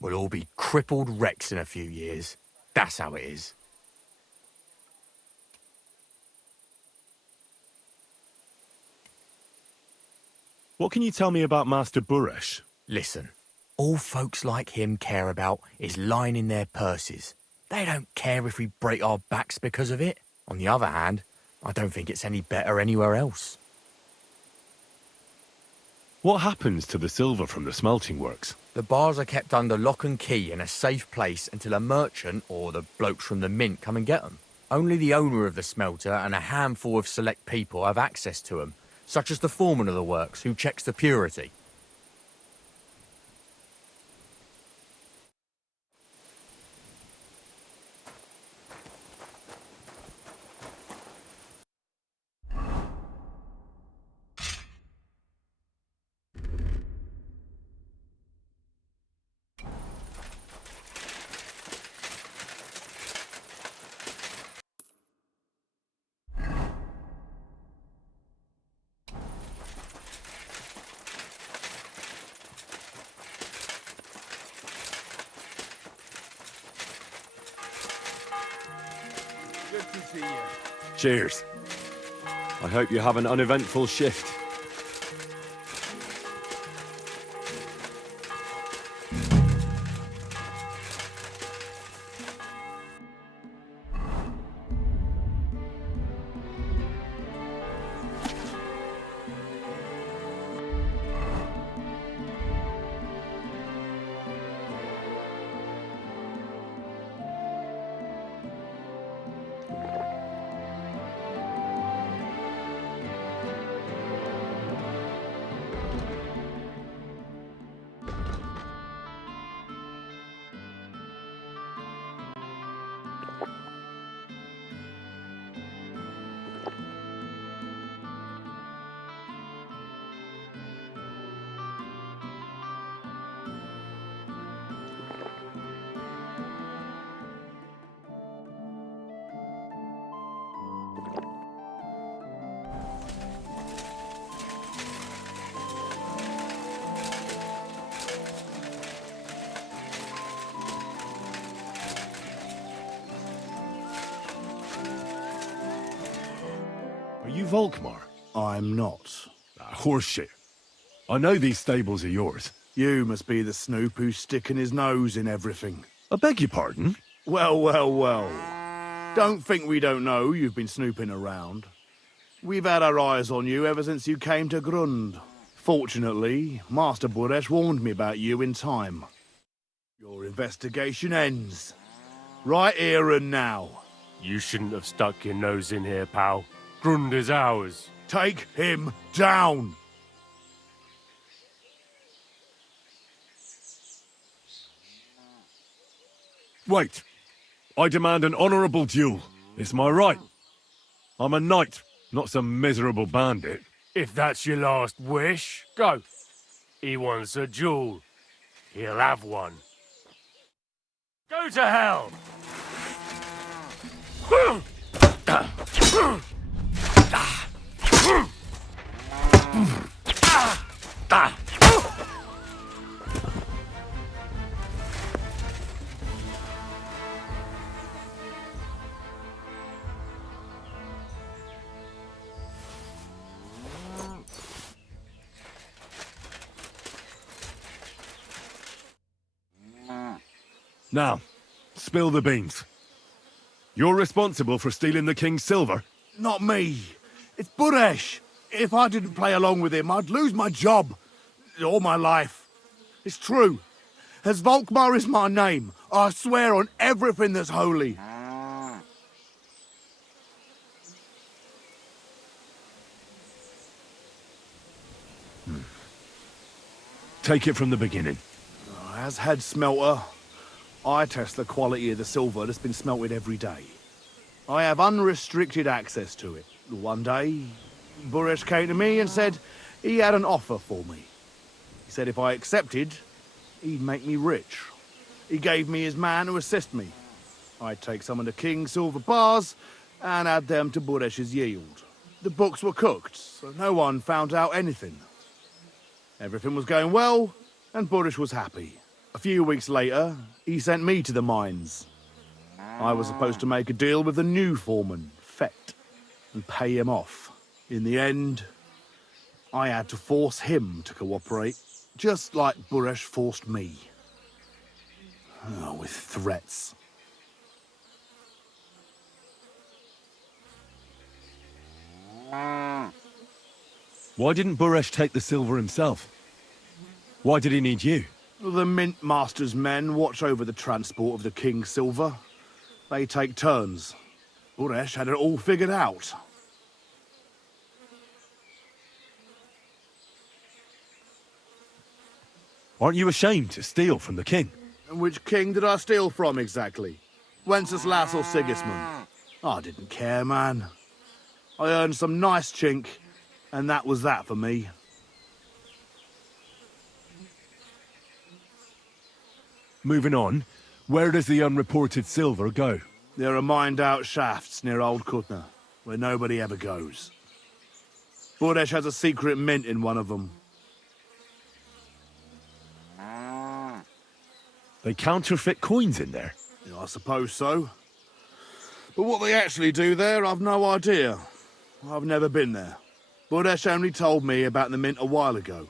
We'll all be crippled wrecks in a few years. That's how it is. What can you tell me about Master Burish? Listen, all folks like him care about is lining their purses. They don't care if we break our backs because of it. On the other hand, I don't think it's any better anywhere else. What happens to the silver from the smelting works? The bars are kept under lock and key in a safe place until a merchant or the blokes from the mint come and get them. Only the owner of the smelter and a handful of select people have access to them, such as the foreman of the works who checks the purity. Good to see you. Cheers. I hope you have an uneventful shift. Are you Volkmar? I'm not. Horseshit. I know these stables are yours. You must be the snoop who's sticking his nose in everything. I beg your pardon? Well, well, well. Don't think we don't know you've been snooping around. We've had our eyes on you ever since you came to Grund. Fortunately, Master Buresh warned me about you in time. Your investigation ends. Right here and now. You shouldn't have stuck your nose in here, pal. Grund is ours. Take him down! Wait. I demand an honourable duel. It's my right. I'm a knight, not some miserable bandit. If that's your last wish, go. He wants a duel. He'll have one. Go to hell! Now, spill the beans. You're responsible for stealing the king's silver? Not me. It's Buresh. If I didn't play along with him, I'd lose my job. All my life. It's true. As Volkmar is my name, I swear on everything that's holy. Take it from the beginning. As head smelter, I test the quality of the silver that's been smelted every day. I have unrestricted access to it. One day, Buresh came to me and said he had an offer for me. He said if I accepted, he'd make me rich. He gave me his man to assist me. I'd take some of the king's silver bars and add them to Buresh's yield. The books were cooked, so no one found out anything. Everything was going well, and Buresh was happy. A few weeks later, he sent me to the mines. I was supposed to make a deal with the new foreman, Fett, and pay him off. In the end, I had to force him to cooperate, just like Buresh forced me. Oh, with threats. Why didn't Buresh take the silver himself? Why did he need you? The Mint Master's men watch over the transport of the king's silver. They take turns. Buresh had it all figured out. Aren't you ashamed to steal from the king? And which king did I steal from exactly? Wenceslas or Sigismund? I didn't care, man. I earned some nice chink, and that was that for me. Moving on, where does the unreported silver go? There are mined-out shafts near Old Kutna, where nobody ever goes. Buresh has a secret mint in one of them. They counterfeit coins in there? Yeah, I suppose so. But what they actually do there, I've no idea. I've never been there. Buresh only told me about the mint a while ago.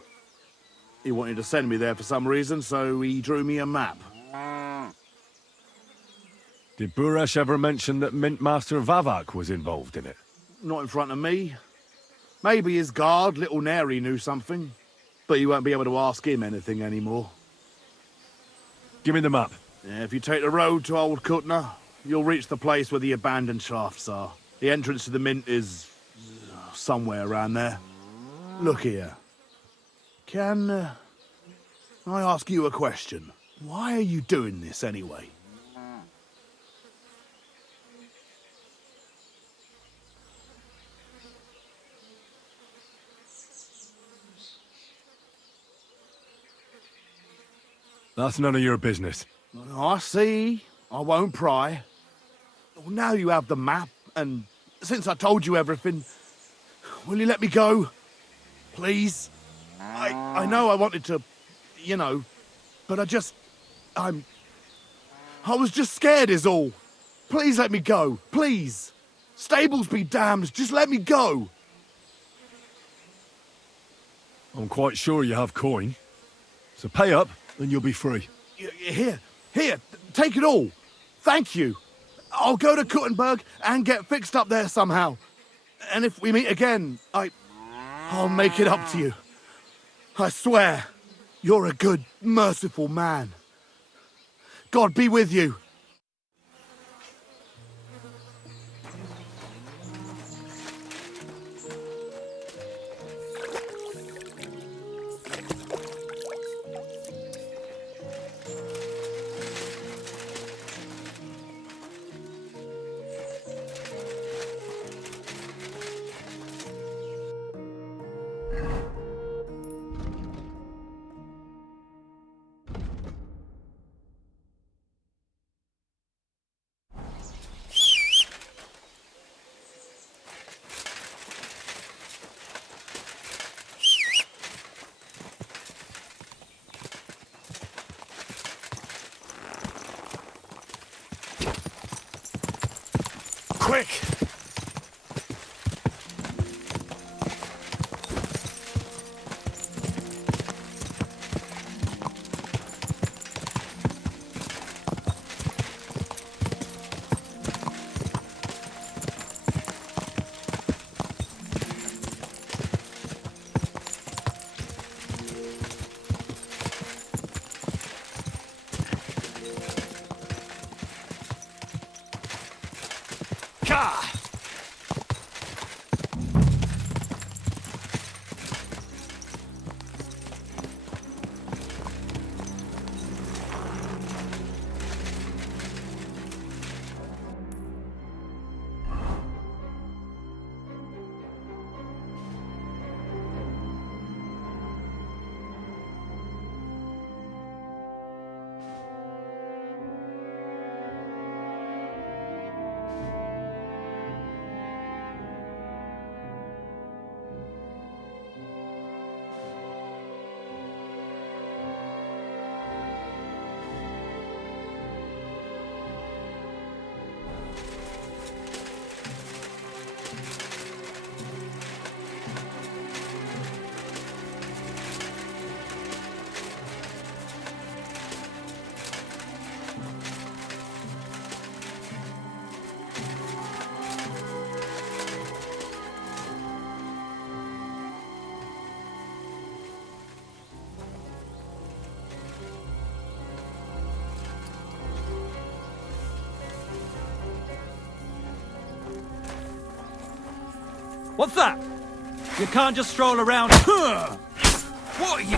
He wanted to send me there for some reason, so he drew me a map. Did Buresh ever mention that Mint Master Vavak was involved in it? Not in front of me. Maybe his guard, Little Neri, knew something. But you won't be able to ask him anything anymore. Give me the map. Yeah, if you take the road to Old Kutna, you'll reach the place where the abandoned shafts are. The entrance to the mint is somewhere around there. Look here. Can I ask you a question? Why are you doing this anyway? That's none of your business. I see. I won't pry. Well, now you have the map, and since I told you everything, will you let me go? Please? I know I wanted to, you know, but I was just scared is all. Please let me go. Please. Stables be damned. Just let me go. I'm quite sure you have coin. So pay up, and you'll be free. Here, take it all. Thank you. I'll go to Kuttenberg and get fixed up there somehow. And if we meet again, I'll make it up to you. I swear, you're a good, merciful man. God be with you. Quick! What's that? You can't just stroll around. What are you?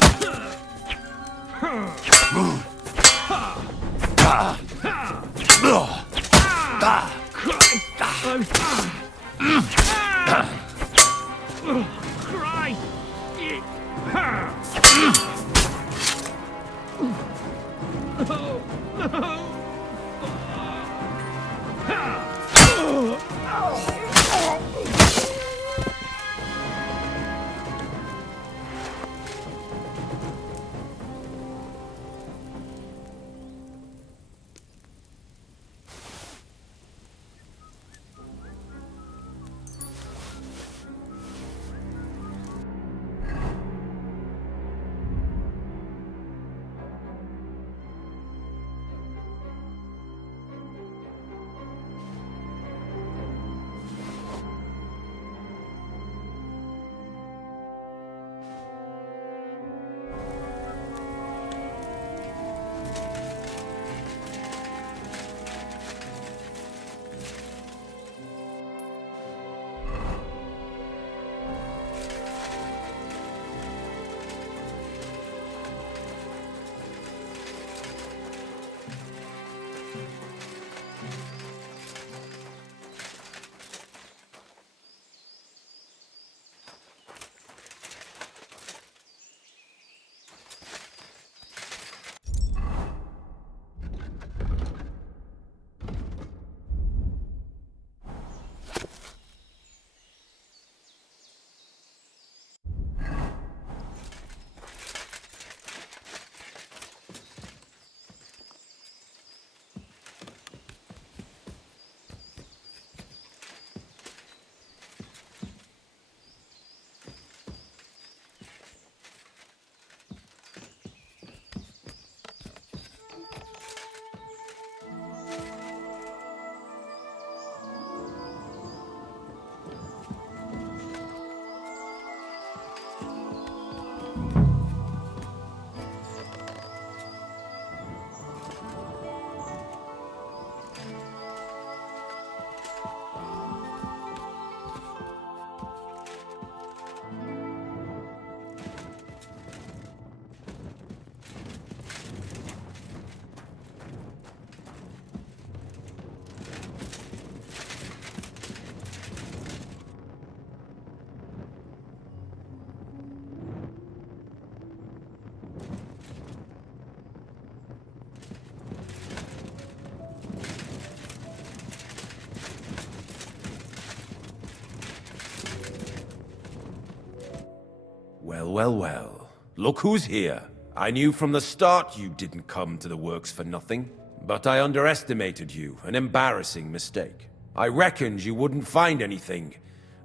Well, well, well. Look who's here. I knew from the start you didn't come to the works for nothing. But I underestimated you, an embarrassing mistake. I reckoned you wouldn't find anything,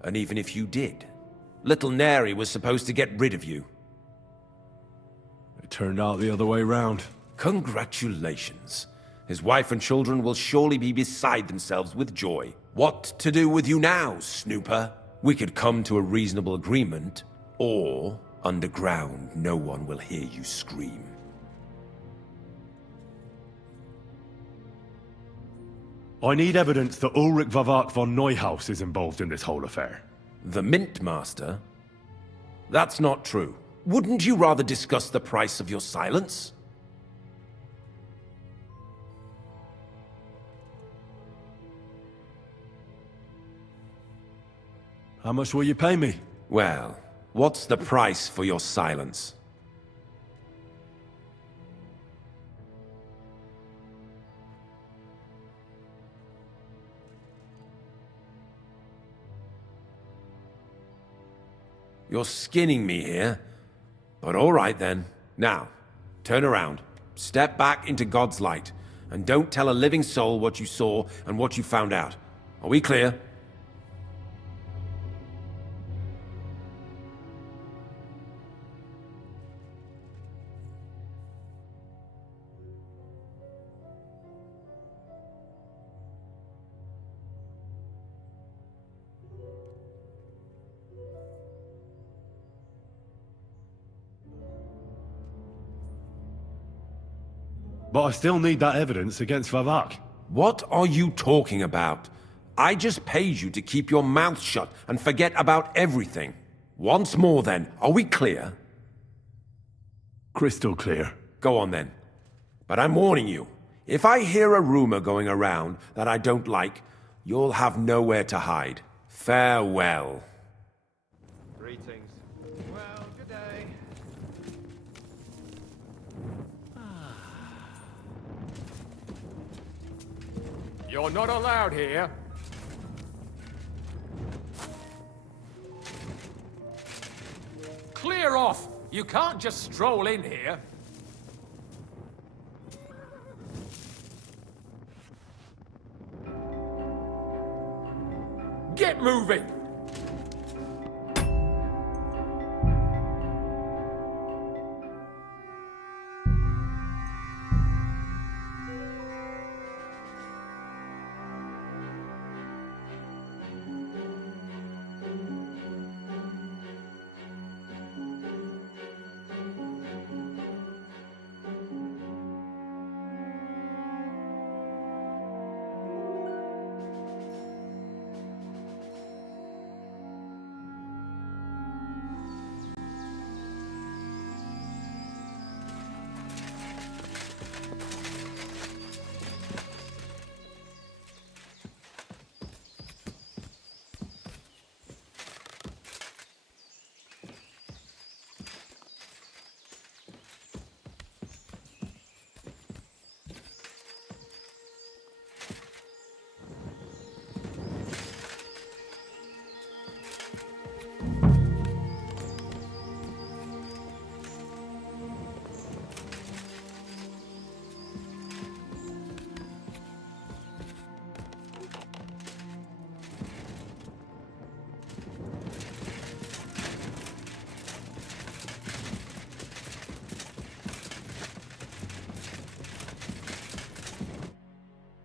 and even if you did, little Neri was supposed to get rid of you. It turned out the other way round. Congratulations. His wife and children will surely be beside themselves with joy. What to do with you now, snooper? We could come to a reasonable agreement, or underground no one will hear you scream. I need evidence that Ulrich Vavak von Neuhaus is involved in this whole affair. The Mint Master? That's not true. Wouldn't you rather discuss the price of your silence? How much will you pay me? Well, what's the price for your silence? You're skinning me here. But all right then. Now, turn around. Step back into God's light. And don't tell a living soul what you saw and what you found out. Are we clear? But I still need that evidence against Vavak. What are you talking about? I just paid you to keep your mouth shut and forget about everything. Once more then, are we clear? Crystal clear. Go on then. But I'm warning you, if I hear a rumor going around that I don't like, you'll have nowhere to hide. Farewell. Greetings. Well, good day. You're not allowed here. Clear off! You can't just stroll in here. Get moving!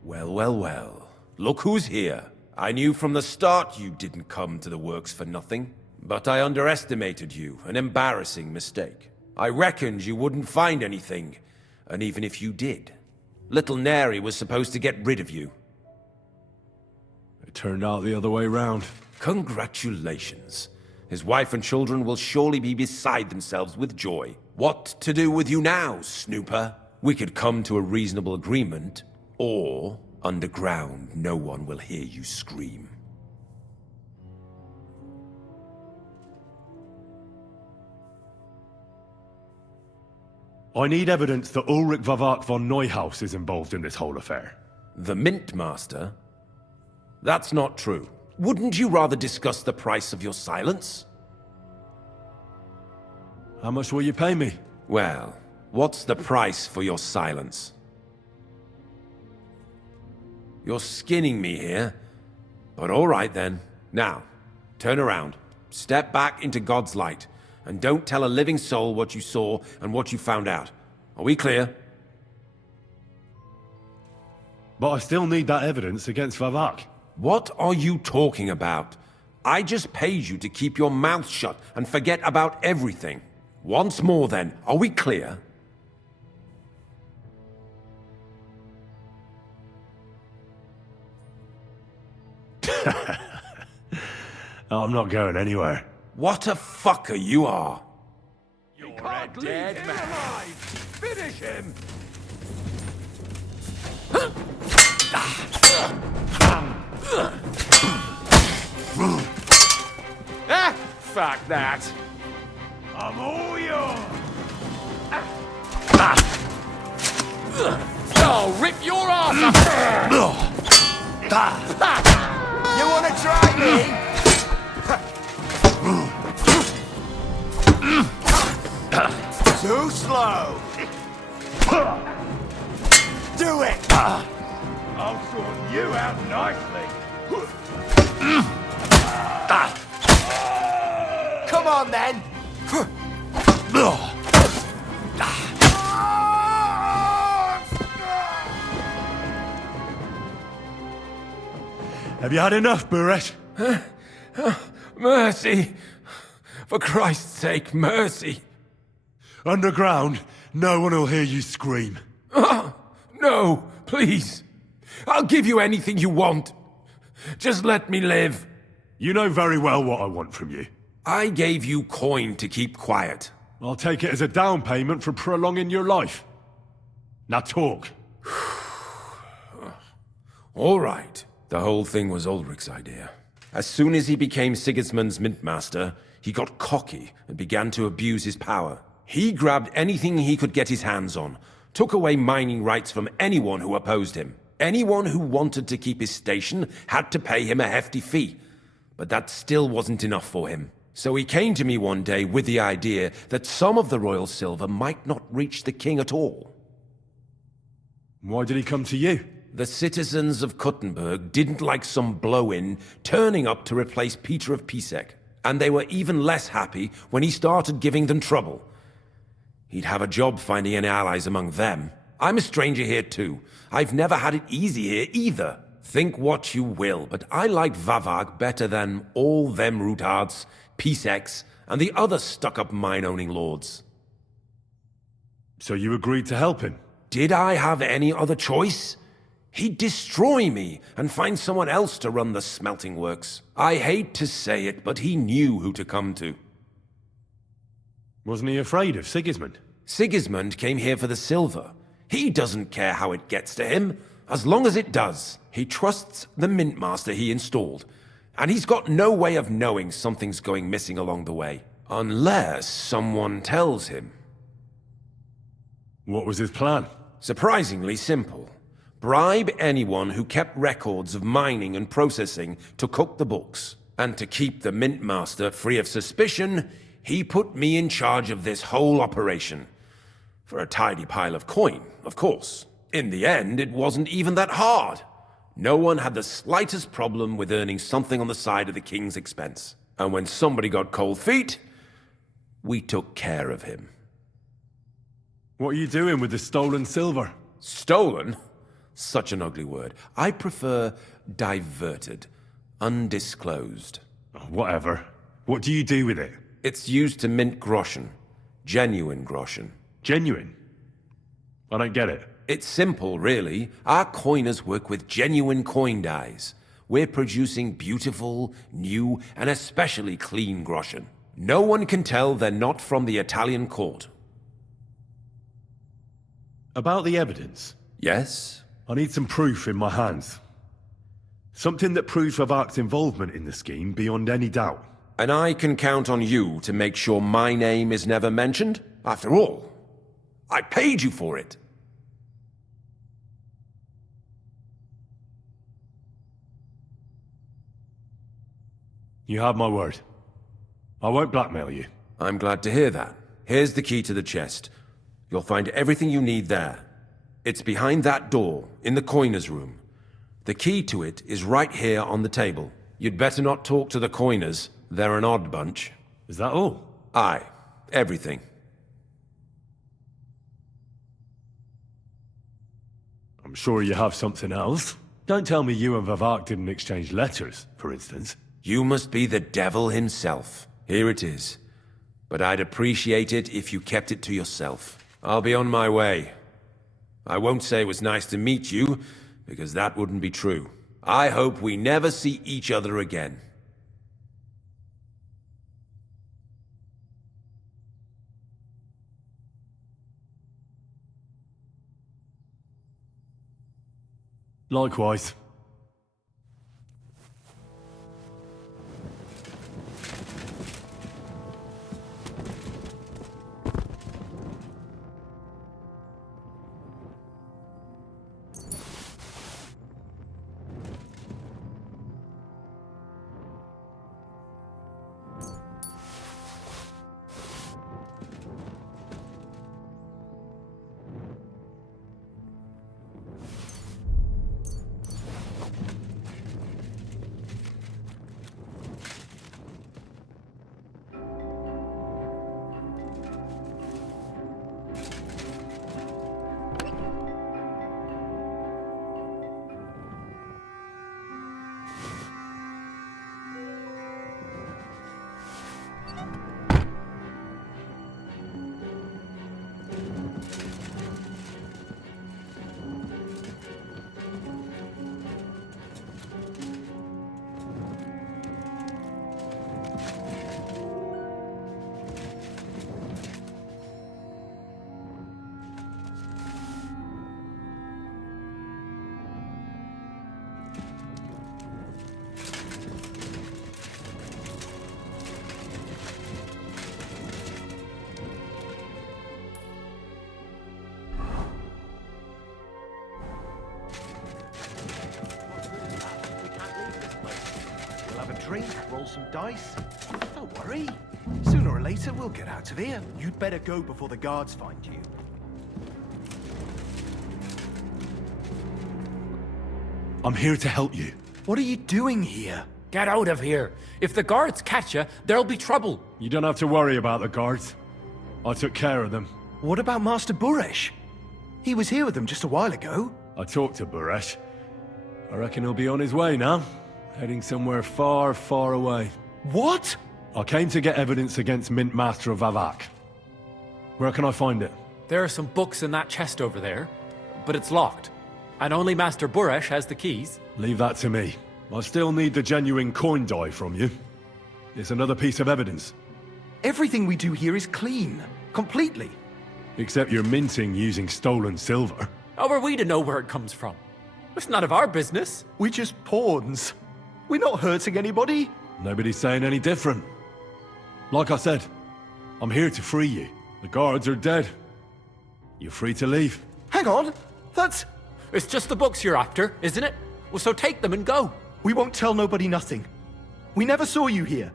Well, well, well. Look who's here. I knew from the start you didn't come to the works for nothing. But I underestimated you, an embarrassing mistake. I reckoned you wouldn't find anything, and even if you did, little Neri was supposed to get rid of you. It turned out the other way round. Congratulations. His wife and children will surely be beside themselves with joy. What to do with you now, snooper? We could come to a reasonable agreement, or underground no one will hear you scream. I need evidence that Ulrich Vavak von Neuhaus is involved in this whole affair. The Mint Master? That's not true. Wouldn't you rather discuss the price of your silence? How much will you pay me? Well, what's the price for your silence? You're skinning me here, but all right then. Now, turn around, step back into God's light, and don't tell a living soul what you saw and what you found out. Are we clear? But I still need that evidence against Vavak. What are you talking about? I just paid you to keep your mouth shut and forget about everything. Once more then, are we clear? I'm not going anywhere. What a fucker you are. You can't leave him alive! Finish him! Ah! Fuck that! I'm all yours! I'll rip your ass up! You wanna try me? Too slow. Do it. I'll sort you out nicely. Come on then. Have you had enough, Buresh? Mercy! For Christ's sake, mercy! Underground, no one will hear you scream. No, please. I'll give you anything you want. Just let me live. You know very well what I want from you. I gave you coin to keep quiet. I'll take it as a down payment for prolonging your life. Now talk. All right. The whole thing was Ulrich's idea. As soon as he became Sigismund's mintmaster, he got cocky and began to abuse his power. He grabbed anything he could get his hands on, took away mining rights from anyone who opposed him. Anyone who wanted to keep his station had to pay him a hefty fee. But that still wasn't enough for him. So he came to me one day with the idea that some of the royal silver might not reach the king at all. Why did he come to you? The citizens of Kuttenberg didn't like some blow-in turning up to replace Peter of Pisek, and they were even less happy when he started giving them trouble. He'd have a job finding any allies among them. I'm a stranger here too. I've never had it easy here either. Think what you will, but I like Vavag better than all them Rutards, Piseks, and the other stuck-up mine-owning lords. So you agreed to help him? Did I have any other choice? He'd destroy me and find someone else to run the smelting works. I hate to say it, but he knew who to come to. Wasn't he afraid of Sigismund? Sigismund came here for the silver. He doesn't care how it gets to him, as long as it does. He trusts the mintmaster he installed, and he's got no way of knowing something's going missing along the way. Unless someone tells him. What was his plan? Surprisingly simple. Bribe anyone who kept records of mining and processing to cook the books. And to keep the mintmaster free of suspicion, he put me in charge of this whole operation. For a tidy pile of coin, of course. In the end, it wasn't even that hard. No one had the slightest problem with earning something on the side of the king's expense. And when somebody got cold feet, we took care of him. What are you doing with the stolen silver? Stolen? Such an ugly word. I prefer diverted, undisclosed. Whatever. What do you do with it? It's used to mint groschen. Genuine groschen. Genuine? I don't get it. It's simple, really. Our coiners work with genuine coin dies. We're producing beautiful, new, and especially clean groschen. No one can tell they're not from the Italian court. About the evidence? Yes? I need some proof in my hands. Something that proves Vavak's involvement in the scheme beyond any doubt. And I can count on you to make sure my name is never mentioned? After all, I paid you for it. You have my word. I won't blackmail you. I'm glad to hear that. Here's the key to the chest. You'll find everything you need there. It's behind that door, in the coiner's room. The key to it is right here on the table. You'd better not talk to the coiners. They're an odd bunch. Is that all? Aye. Everything. I'm sure you have something else. Don't tell me you and Vivek didn't exchange letters, for instance. You must be the devil himself. Here it is. But I'd appreciate it if you kept it to yourself. I'll be on my way. I won't say it was nice to meet you, because that wouldn't be true. I hope we never see each other again. Likewise. Drink, roll some dice. Don't worry. Sooner or later, we'll get out of here. You'd better go before the guards find you. I'm here to help you. What are you doing here? Get out of here. If the guards catch you, there'll be trouble. You don't have to worry about the guards. I took care of them. What about Master Buresh? He was here with them just a while ago. I talked to Buresh. I reckon he'll be on his way now. Heading somewhere far, far away. What? I came to get evidence against Mint Master Vivek. Where can I find it? There are some books in that chest over there, but it's locked. And only Master Buresh has the keys. Leave that to me. I still need the genuine coin die from you. It's another piece of evidence. Everything we do here is clean. Completely. Except you're minting using stolen silver. How are we to know where it comes from? It's none of our business. We're just pawns. We're not hurting anybody. Nobody's saying any different. Like I said, I'm here to free you. The guards are dead. You're free to leave. Hang on. That's... It's just the books you're after, isn't it? Well, so take them and go. We won't tell nobody nothing. We never saw you here.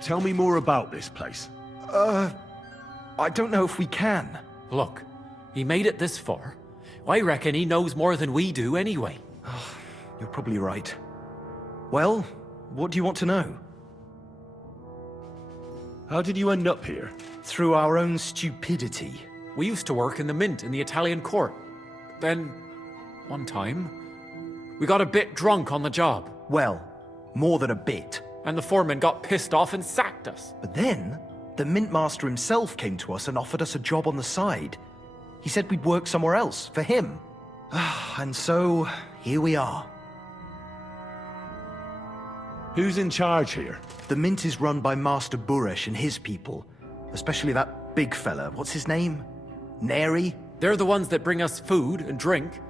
Tell me more about this place. I don't know if we can. Look, he made it this far. I reckon he knows more than we do anyway. You're probably right. Well, what do you want to know? How did you end up here? Through our own stupidity. We used to work in the mint in the Italian court. Then, one time, we got a bit drunk on the job. Well, more than a bit. And the foreman got pissed off and sacked us. But then, the mint master himself came to us and offered us a job on the side. He said we'd work somewhere else, for him. And so, here we are. Who's in charge here? The mint is run by Master Buresh and his people. Especially that big fella. What's his name? Neri? They're the ones that bring us food and drink.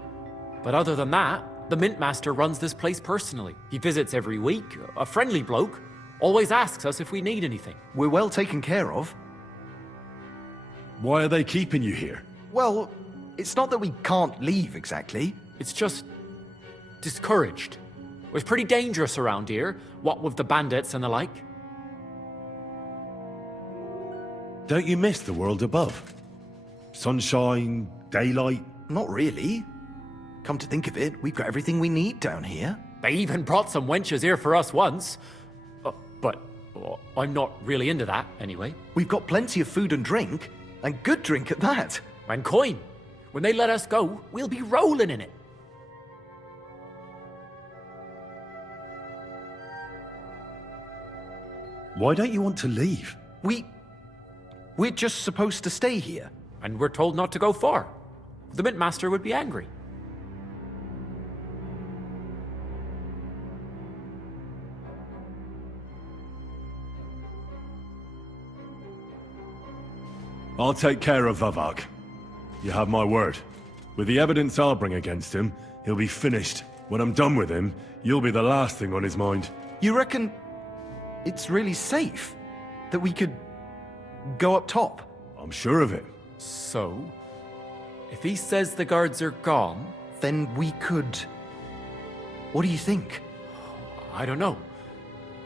But other than that, the mint master runs this place personally. He visits every week, a friendly bloke. Always asks us if we need anything. We're well taken care of. Why are they keeping you here? Well, it's not that we can't leave exactly. It's just discouraged. It's pretty dangerous around here, what with the bandits and the like. Don't you miss the world above? Sunshine, daylight? Not really. Come to think of it, we've got everything we need down here. They even brought some wenches here for us once. But I'm not really into that, anyway. We've got plenty of food and drink, and good drink at that. And coin. When they let us go, we'll be rolling in it. Why don't you want to leave? We're just supposed to stay here. And we're told not to go far. The mint master would be angry. I'll take care of Vavak. You have my word. With the evidence I'll bring against him, he'll be finished. When I'm done with him, you'll be the last thing on his mind. You reckon it's really safe that we could go up top? I'm sure of it. So, if he says the guards are gone... Then we could... What do you think? I don't know.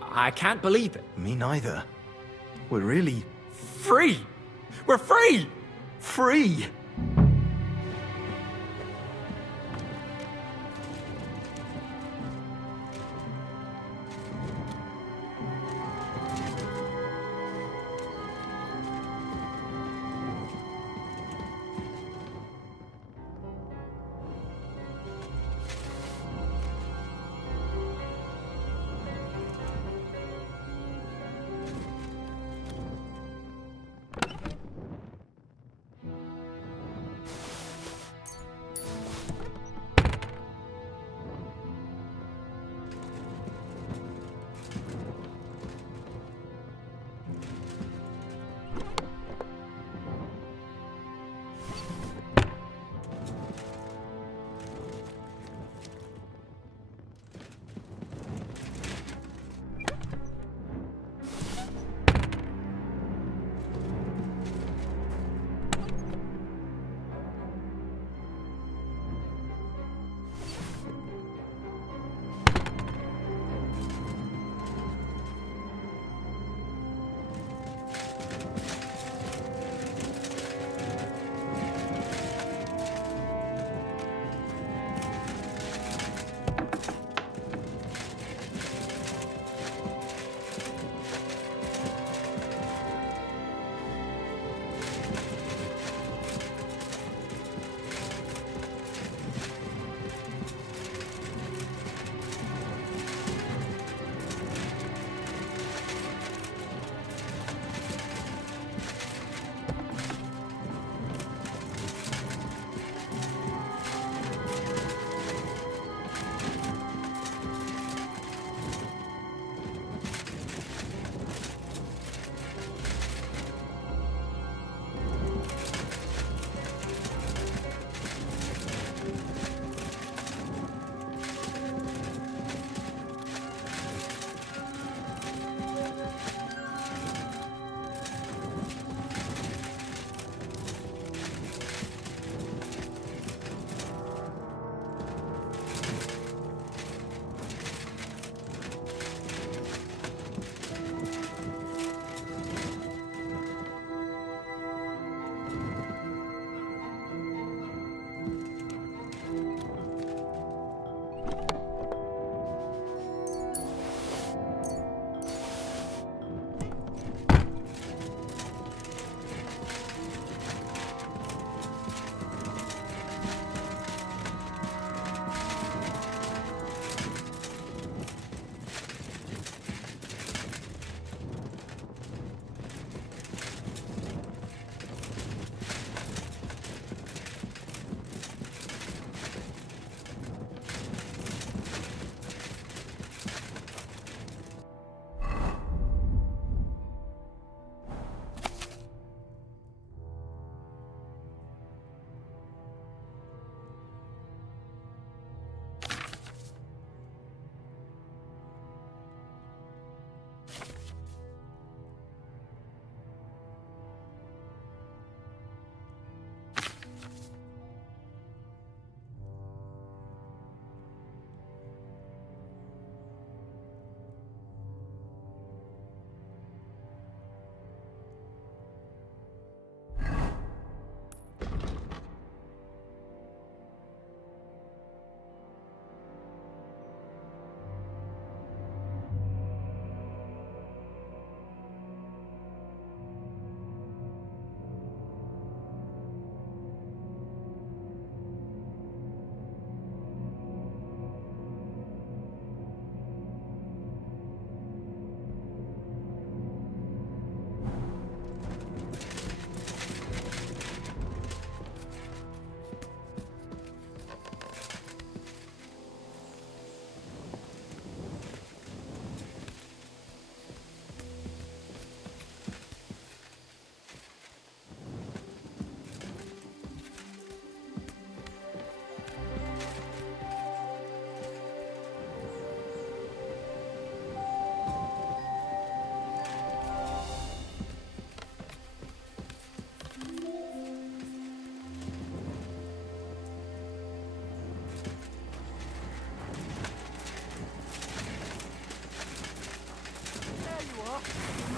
I can't believe it. Me neither. We're really... Free! We're free! Free!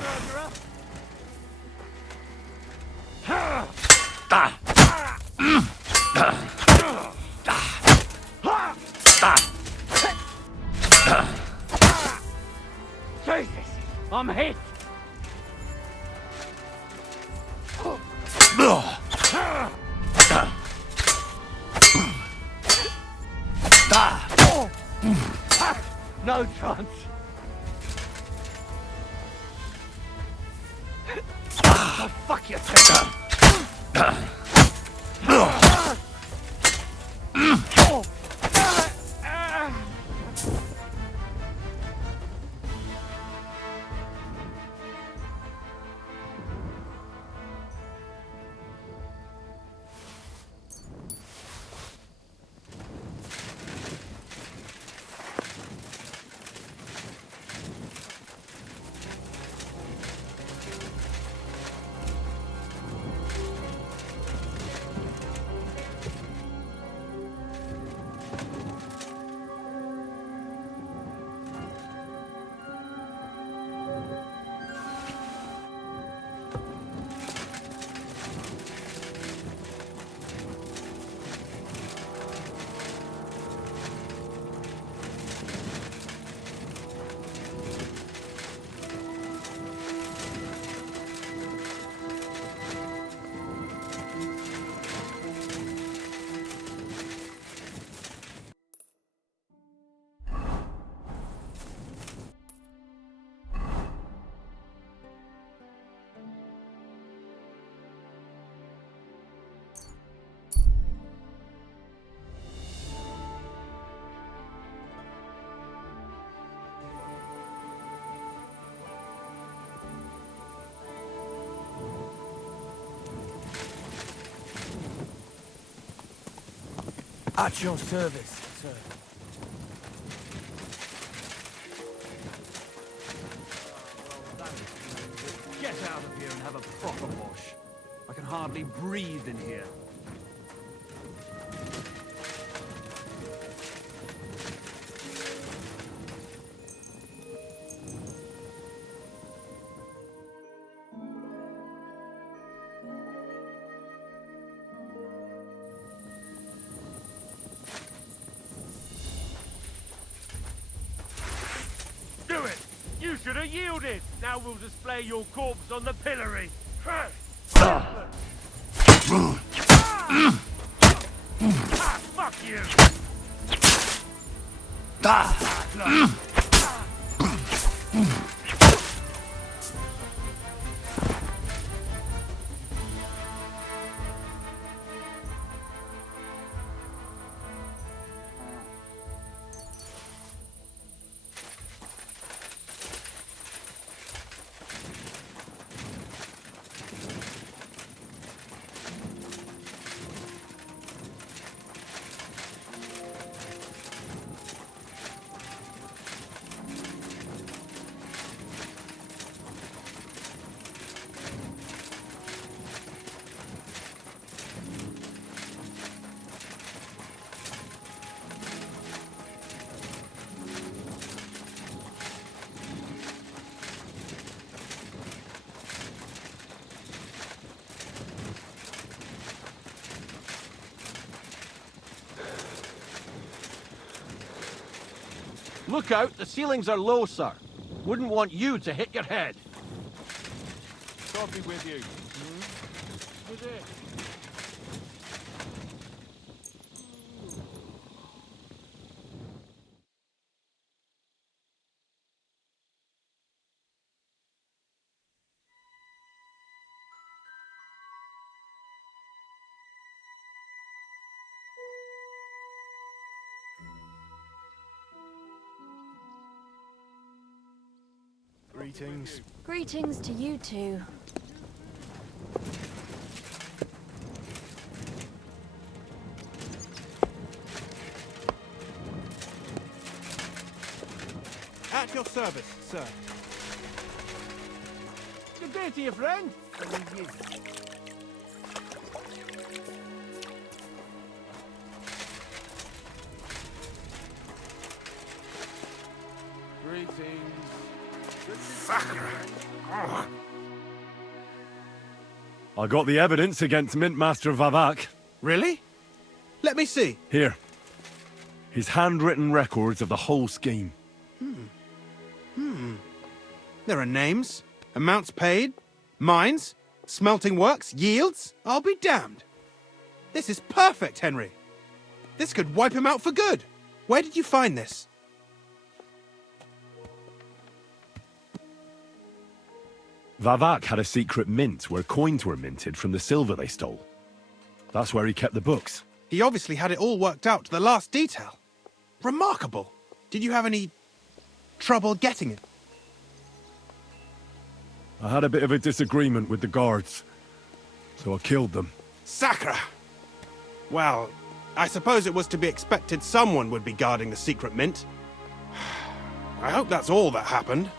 murderer! Jesus! I'm hit! No chance! Oh, fuck you, At your service, sir. Get out of here and have a proper wash. I can hardly breathe in here. Do it! You should have yielded! Now we'll display your corpse on the pillory! Fuck you! Look out, the ceilings are low, sir. Wouldn't want you to hit your head. God be with you. With it. Greetings. Greetings to you too. At your service, sir. Good day to you, friend. Greetings. I got the evidence against Mint Master Vavak. Really? Let me see. Here. His handwritten records of the whole scheme. There are names, amounts paid, mines, smelting works, yields. I'll be damned. This is perfect, Henry. This could wipe him out for good. Where did you find this? Vavak had a secret mint where coins were minted from the silver they stole. That's where he kept the books. He obviously had it all worked out to the last detail. Remarkable. Did you have any trouble getting it? I had a bit of a disagreement with the guards, so I killed them. Sacre! Well, I suppose it was to be expected someone would be guarding the secret mint. I hope that's all that happened.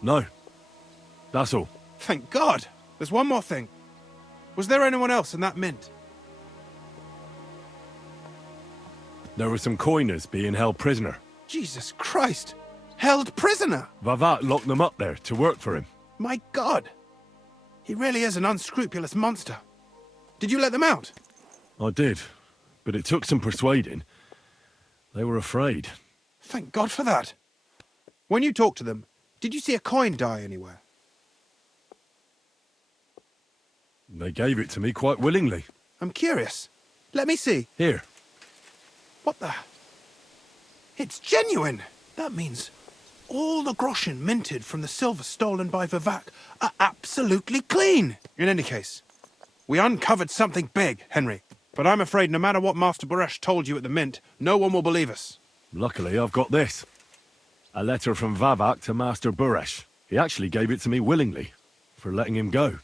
No. That's all. Thank God! There's one more thing. Was there anyone else in that mint? There were some coiners being held prisoner. Jesus Christ! Held prisoner! Vavak locked them up there to work for him. My God! He really is an unscrupulous monster. Did you let them out? I did, but it took some persuading. They were afraid. Thank God for that. When you talked to them, did you see a coin die anywhere? They gave it to me quite willingly. I'm curious. Let me see. Here. What the? It's genuine! That means all the groschen minted from the silver stolen by Vavak are absolutely clean! In any case, we uncovered something big, Henry. But I'm afraid no matter what Master Boresh told you at the mint, no one will believe us. Luckily, I've got this. A letter from Vavak to Master Boresh. He actually gave it to me willingly, for letting him go.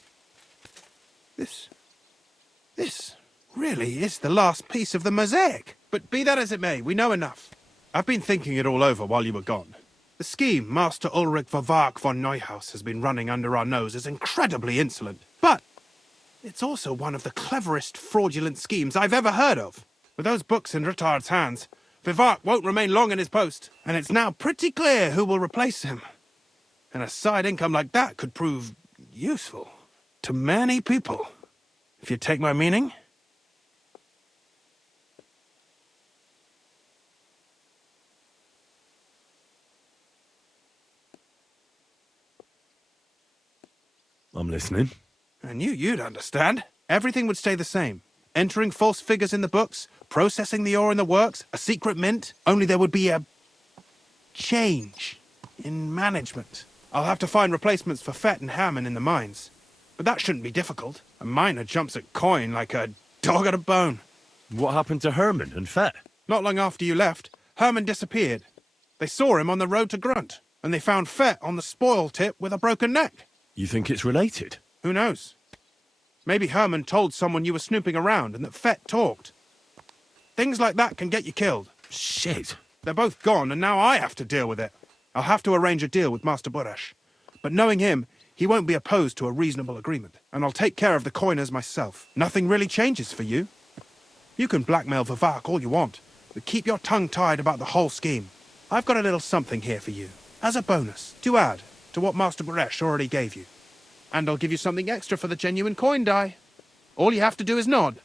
This really is the last piece of the mosaic. But be that as it may, we know enough. I've been thinking it all over while you were gone. The scheme Master Ulrich Vavak von Neuhaus has been running under our nose is incredibly insolent. But it's also one of the cleverest fraudulent schemes I've ever heard of. With those books in Rittard's hands, Vavak won't remain long in his post, and it's now pretty clear who will replace him. And a side income like that could prove useful to many people, if you take my meaning. I'm listening. I knew you'd understand. Everything would stay the same. Entering false figures in the books, processing the ore in the works, a secret mint. Only there would be a change in management. I'll have to find replacements for Fett and Hammond in the mines. But that shouldn't be difficult. A miner jumps at coin like a dog at a bone. What happened to Herman and Fett? Not long after you left, Herman disappeared. They saw him on the road to Grunt, and they found Fett on the spoil tip with a broken neck. You think it's related? Who knows? Maybe Herman told someone you were snooping around and that Fett talked. Things like that can get you killed. Shit. They're both gone, and now I have to deal with it. I'll have to arrange a deal with Master Boresh. But knowing him, he won't be opposed to a reasonable agreement. And I'll take care of the coiners myself. Nothing really changes for you. You can blackmail Vavak all you want, but keep your tongue tied about the whole scheme. I've got a little something here for you, as a bonus, to add to what Master Boresh already gave you. And I'll give you something extra for the genuine coin die. All you have to do is nod.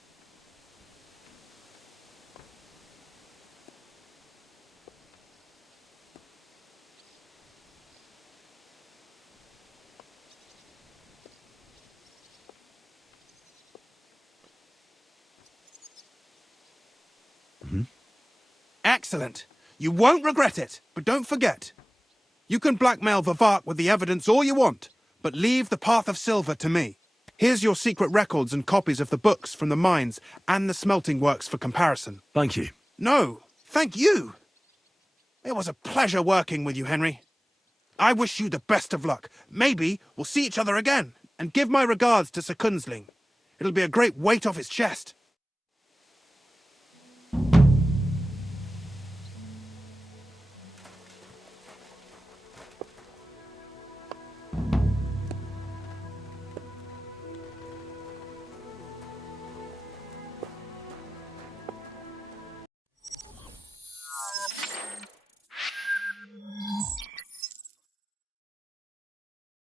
Excellent. You won't regret it, but don't forget. You can blackmail Vavak with the evidence all you want, but leave the path of silver to me. Here's your secret records and copies of the books from the mines and the smelting works for comparison. Thank you. No, thank you. It was a pleasure working with you, Henry. I wish you the best of luck. Maybe we'll see each other again. And give my regards to Sir Kunzling. It'll be a great weight off his chest.